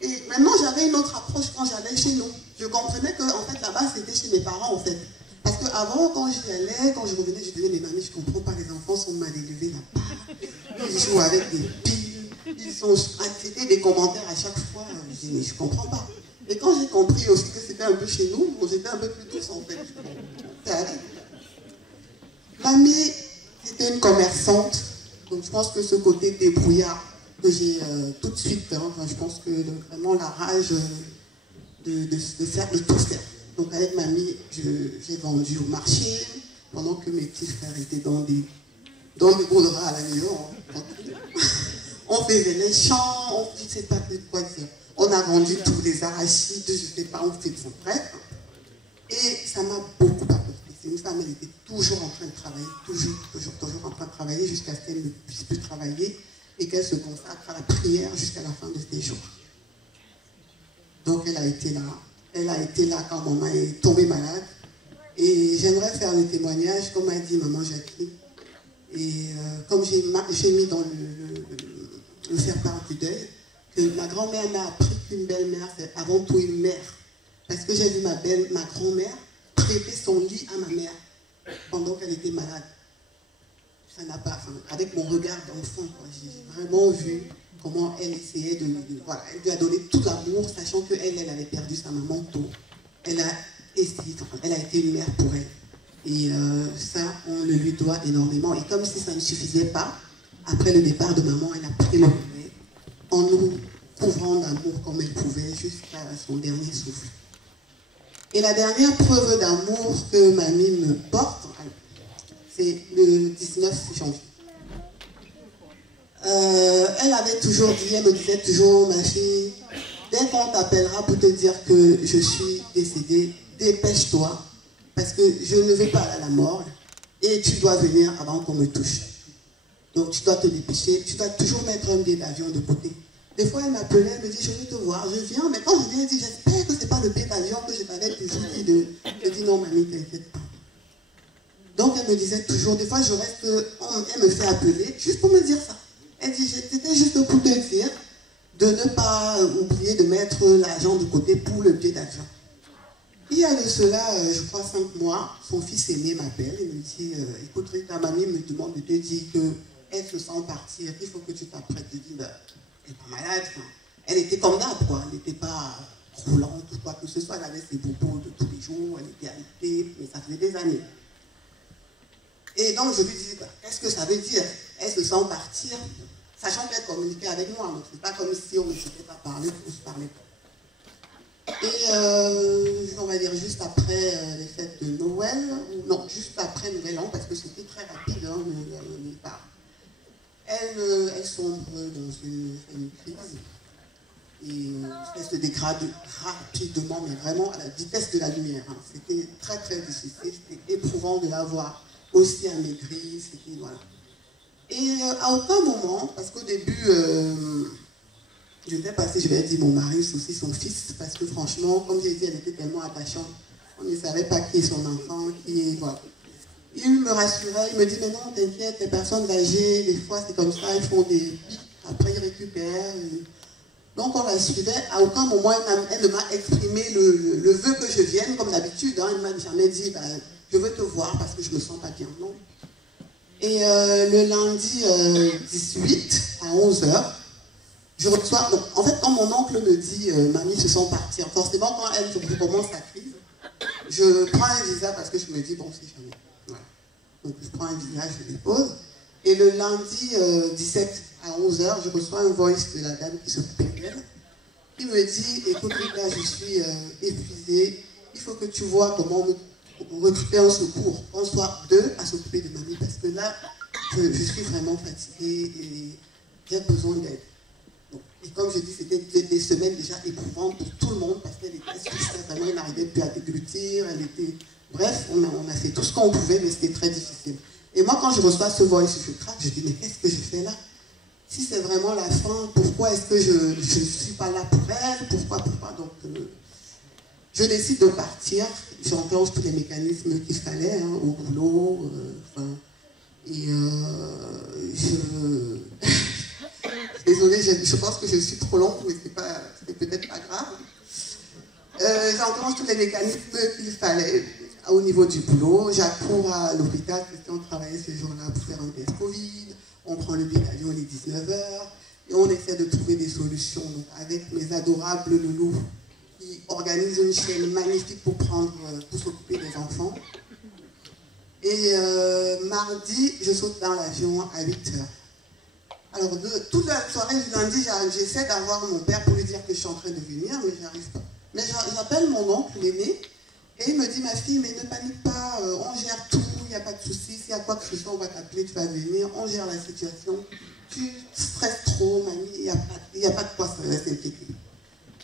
Et maintenant j'avais une autre approche quand j'allais chez nous. Je comprenais que en fait là-bas c'était chez mes parents en fait. Parce qu'avant, quand j'y allais, quand je revenais, je disais, mais mamie, je comprends pas, les enfants sont mal élevés là-bas. Ils jouent avec des piles, c'était des commentaires à chaque fois. Je dis, mais je comprends pas. Et quand j'ai compris aussi que c'était un peu chez nous, j'étais un peu plus douce en fait. Mamie était une commerçante, donc je pense que ce côté débrouillard que j'ai tout de suite, enfin, je pense que vraiment la rage de tout faire. Donc avec mamie, j'ai vendu au marché, pendant que mes petits frères étaient dans des gros draps à la maison. On faisait les champs, je ne sais pas quoi dire. On a vendu tous les arachides, je ne sais pas, on fait son bref. Et ça m'a beaucoup apporté. C'est une femme, elle était toujours en train de travailler, toujours en train de travailler jusqu'à ce qu'elle ne puisse plus travailler et qu'elle se consacre à la prière jusqu'à la fin de ses jours. Donc elle a été là. Elle a été là quand maman est tombée malade. Et j'aimerais faire le témoignage, comme a dit maman Jacqueline. Et comme j'ai mis dans le faire-part du deuil, que ma grand-mère m'a appris qu'une belle-mère, c'est avant tout une mère. Parce que j'ai vu ma grand-mère prêter son lit à ma mère pendant qu'elle était malade. Ça n'a pas, avec mon regard d'enfant, j'ai vraiment vu comment elle essayait voilà, elle lui a donné tout l'amour, sachant qu'elle avait perdu sa maman tôt. Elle a essayé, elle a été une mère pour elle. Et ça, on le lui doit énormément. Et comme si ça ne suffisait pas, après le départ de maman, elle a pris le relais en nous couvrant d'amour comme elle pouvait jusqu'à son dernier souffle. Et la dernière preuve d'amour que mamie me porte, c'est le 19 janvier. Elle avait toujours dit, elle me disait toujours, ma fille, dès qu'on t'appellera pour te dire que je suis décédée, dépêche-toi, parce que je ne vais pas aller à la mort et tu dois venir avant qu'on me touche. Donc tu dois te dépêcher, tu dois toujours mettre un billet d'avion de côté. Des fois elle m'appelait, elle me dit je veux te voir, je viens, mais quand je viens, elle dit j'espère que ce n'est pas le billet d'avion que je t'avais toujours dit je dis non mamie, t'inquiète pas. Donc elle me disait toujours, des fois je reste, elle me fait appeler juste pour me dire ça. Elle dit c'était juste pour te dire de ne pas oublier de mettre l'argent de côté pour le billet d'avion. Il y a de cela, je crois, 5 mois, son fils aîné m'appelle et me dit écoute, ta mamie me demande de te dire qu'elle se sent partir, il faut que tu t'apprêtes. Je dis elle n'est pas malade. Elle était comme d'hab, quoi. Elle n'était pas roulante ou quoi que ce soit. Elle avait ses bobos de tous les jours, elle était habitée, mais ça faisait des années. Et donc je lui dis qu'est-ce que ça veut dire? Elle se sent partir, sachant qu'elle communiquait avec moi. Donc c'est pas comme si on ne s'était pas parlé, on se parlait pas. Et on va dire juste après les fêtes de Noël, non, juste après Nouvel An, parce que c'était très rapide, hein, le départ. Elle sombre dans une crise et elle se dégrade rapidement, mais vraiment à la vitesse de la lumière. Hein. C'était très très difficile, c'était éprouvant de la voir aussi amaigrie, c'était voilà. Et à aucun moment, parce qu'au début, je ne sais pas si je vais dire mon mari ou aussi son fils, parce que franchement, comme j'ai dit, elle était tellement attachante, on ne savait pas qui est son enfant, qui est voilà. Il me rassurait, il me dit, mais non, t'inquiète, les personnes âgées, des fois c'est comme ça, ils font des pics, après ils récupèrent. Donc on la suivait, à aucun moment elle ne m'a exprimé le vœu que je vienne, comme d'habitude, hein. Elle ne m'a jamais dit, je veux te voir parce que je me sens pas bien, non. Et le lundi 18 à 11h, je reçois, donc, en fait quand mon oncle me dit, mamie se sent partir, forcément quand elle commence sa crise, je prends un visa parce que je me dis, bon c'est jamais. Voilà. Donc je prends un visa, je dépose. Et le lundi 17 à 11h, je reçois un voice de la dame qui s'occupait d'elle, qui me dit, écoute Rita, je suis épuisée, il faut que tu vois comment recruter un secours, qu'on soit 2 à s'occuper de mamie, parce que là, je suis vraiment fatiguée et j'ai besoin d'aide. Et comme je dis, c'était des semaines déjà éprouvantes pour tout le monde, parce qu'elle était stressée, vraiment, elle n'arrivait plus à déglutir, elle était... Bref, on a fait tout ce qu'on pouvait, mais c'était très difficile. Et moi, quand je reçois ce voice, je craque, je dis, mais qu'est-ce que je fais là? Si c'est vraiment la fin, pourquoi est-ce que je ne suis pas là pour elle? Pourquoi? Je décide de partir, j'enclenche tous les mécanismes qu'il fallait, hein, au boulot, Désolée, je pense que je suis trop longue, mais c'est peut-être pas grave. J'enclenche tous les mécanismes qu'il fallait au niveau du boulot. J'accours à l'hôpital, Christian travaillait ce jour-là pour faire un test Covid. On prend le billet d'avion, il est 19h. Et on essaie de trouver des solutions. Donc, avec mes adorables loulous qui organisent une chaîne magnifique pour s'occuper des enfants. Et mardi, je saute dans l'avion à 8h. Alors, toute la soirée du lundi, j'essaie d'avoir mon père pour lui dire que je suis en train de venir, mais je n'arrive pas. Mais j'appelle mon oncle, l'aîné, et il me dit, ma fille, mais ne panique pas, on gère tout, il n'y a pas de souci, s'il y a quoi que ce soit, on va t'appeler, tu vas venir, on gère la situation. Tu stresses trop, mamie, il n'y a pas de quoi s'inquiéter.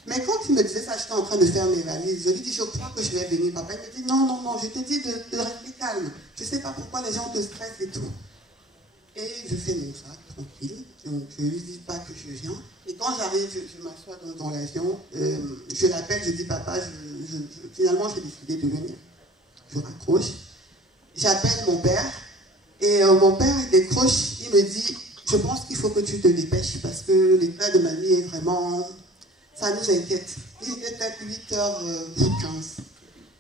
Mais quand il me disait ça, j'étais en train de faire mes valises, je lui dis, je crois que je vais venir. Papa, il me dit, non, non, non, je te dis de rester calme. Je ne sais pas pourquoi les gens te stressent et tout. Et je fais mon sac, tranquille. Donc, je ne lui dis pas que je viens. Et quand j'arrive, je m'assois dans l'avion, je l'appelle, je dis, papa, finalement, j'ai décidé de venir. Je raccroche. J'appelle mon père. Et mon père, il décroche, il me dit, je pense qu'il faut que tu te dépêches parce que l'état de mamie est vraiment... Ça nous inquiète. Il était peut-être 8h15.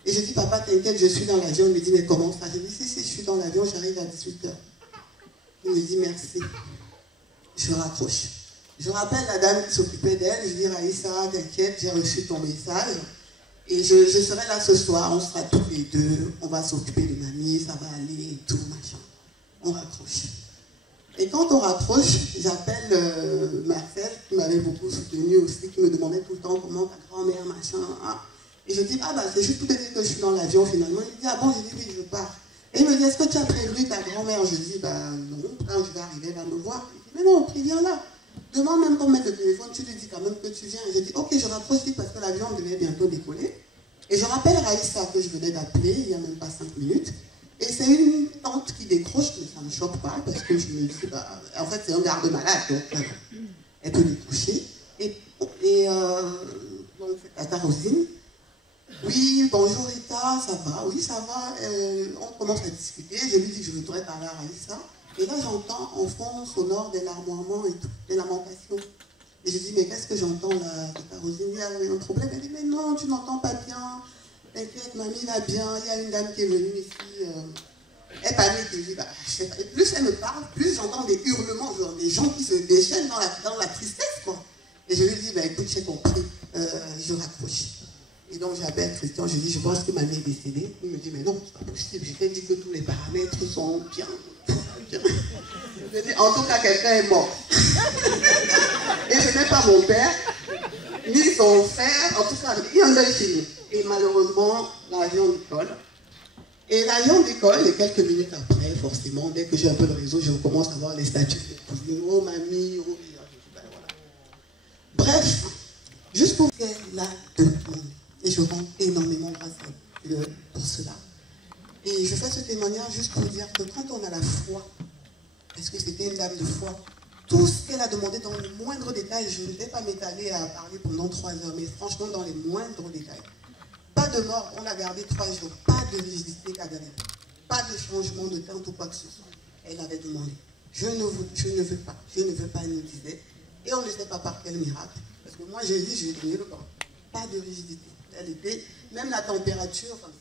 Et je dis, papa, t'inquiète, je suis dans l'avion. Il me dit, mais comment ça? Je dis, si, je suis dans l'avion, j'arrive à 18h. Il me dit, merci. Je raccroche. Je rappelle la dame qui s'occupait d'elle. Je dis, Raïssa, t'inquiète, j'ai reçu ton message. Et je serai là ce soir, on sera tous les deux. On va s'occuper de mamie, ça va aller et tout, machin. On raccroche. Et quand on raccroche, j'appelle Marcel, qui m'avait beaucoup soutenu aussi, qui me demandait tout le temps comment ta grand-mère, machin. Hein. Et je dis, ah bah c'est juste pour te dire que je suis dans l'avion finalement. Il me dit, ah bon, je dis, oui, je pars. Et il me dit, est-ce que tu as prévenu ta grand-mère? Je dis, bah non, quand je vais arriver, elle va me voir. Il dit, mais non, préviens-la. Demande même qu'on mette le téléphone, tu lui dis quand même que tu viens. Et je dis, ok, je rapproche vite parce que l'avion devait bientôt décoller. Et je rappelle Raïssa que je venais d'appeler, il n'y a même pas 5 minutes. Et c'est une tante qui décroche, mais ça ne me choque pas, parce que je me dis, bah, en fait, c'est un garde-malade, donc elle peut décrocher. Donc, Tata Rosine, oui, bonjour Rita, ça va? Oui, ça va. On commence à discuter, je lui dis que je voudrais parler à Raïssa. Et là, j'entends en fond sonore des larmoiements et tout, des lamentations. Et je dis, mais qu'est-ce que j'entends là, Tata Rosine? Il y a un problème? Elle dit, mais non, tu n'entends pas bien. T'inquiète, mamie va bien, il y a une dame qui est venue ici. Elle panique, je dis, bah, je sais pas. Et plus elle me parle, plus j'entends des hurlements, genre des gens qui se déchaînent dans la tristesse, quoi. Et je lui dis, bah écoute, j'ai compris, je raccroche. Et donc j'appelle Christian, je dis, je pense que mamie est décédée. Il me dit, mais non, c'est pas possible, je t'ai dit que tous les paramètres sont bien. Je dis, en tout cas, quelqu'un est mort. Et ce n'est pas mon père, ni son frère, en tout cas, il y en a chez nous. Et malheureusement, l'avion décolle. Et l'avion décolle, et quelques minutes après, forcément, dès que j'ai un peu de réseau, je commence à voir les statuts de cousine. Oh mamie, oh ben, voilà. Bref, juste pour faire là de monde. Et je rends énormément grâce à Dieu pour cela. Et je fais ce témoignage juste pour dire que quand on a la foi, parce que c'était une dame de foi, tout ce qu'elle a demandé dans le moindre détail, je ne vais pas m'étaler à parler pendant 3 heures, mais franchement dans les moindres détails. Pas de mort, on a gardé 3 jours, pas de rigidité cadavérique, pas de changement de teinte ou quoi que ce soit. Elle avait demandé, je ne veux pas, elle nous disait. Et on ne sait pas par quel miracle, parce que moi j'ai dit, je lui ai donné le temps. Pas de rigidité. Elle était, même la température, enfin,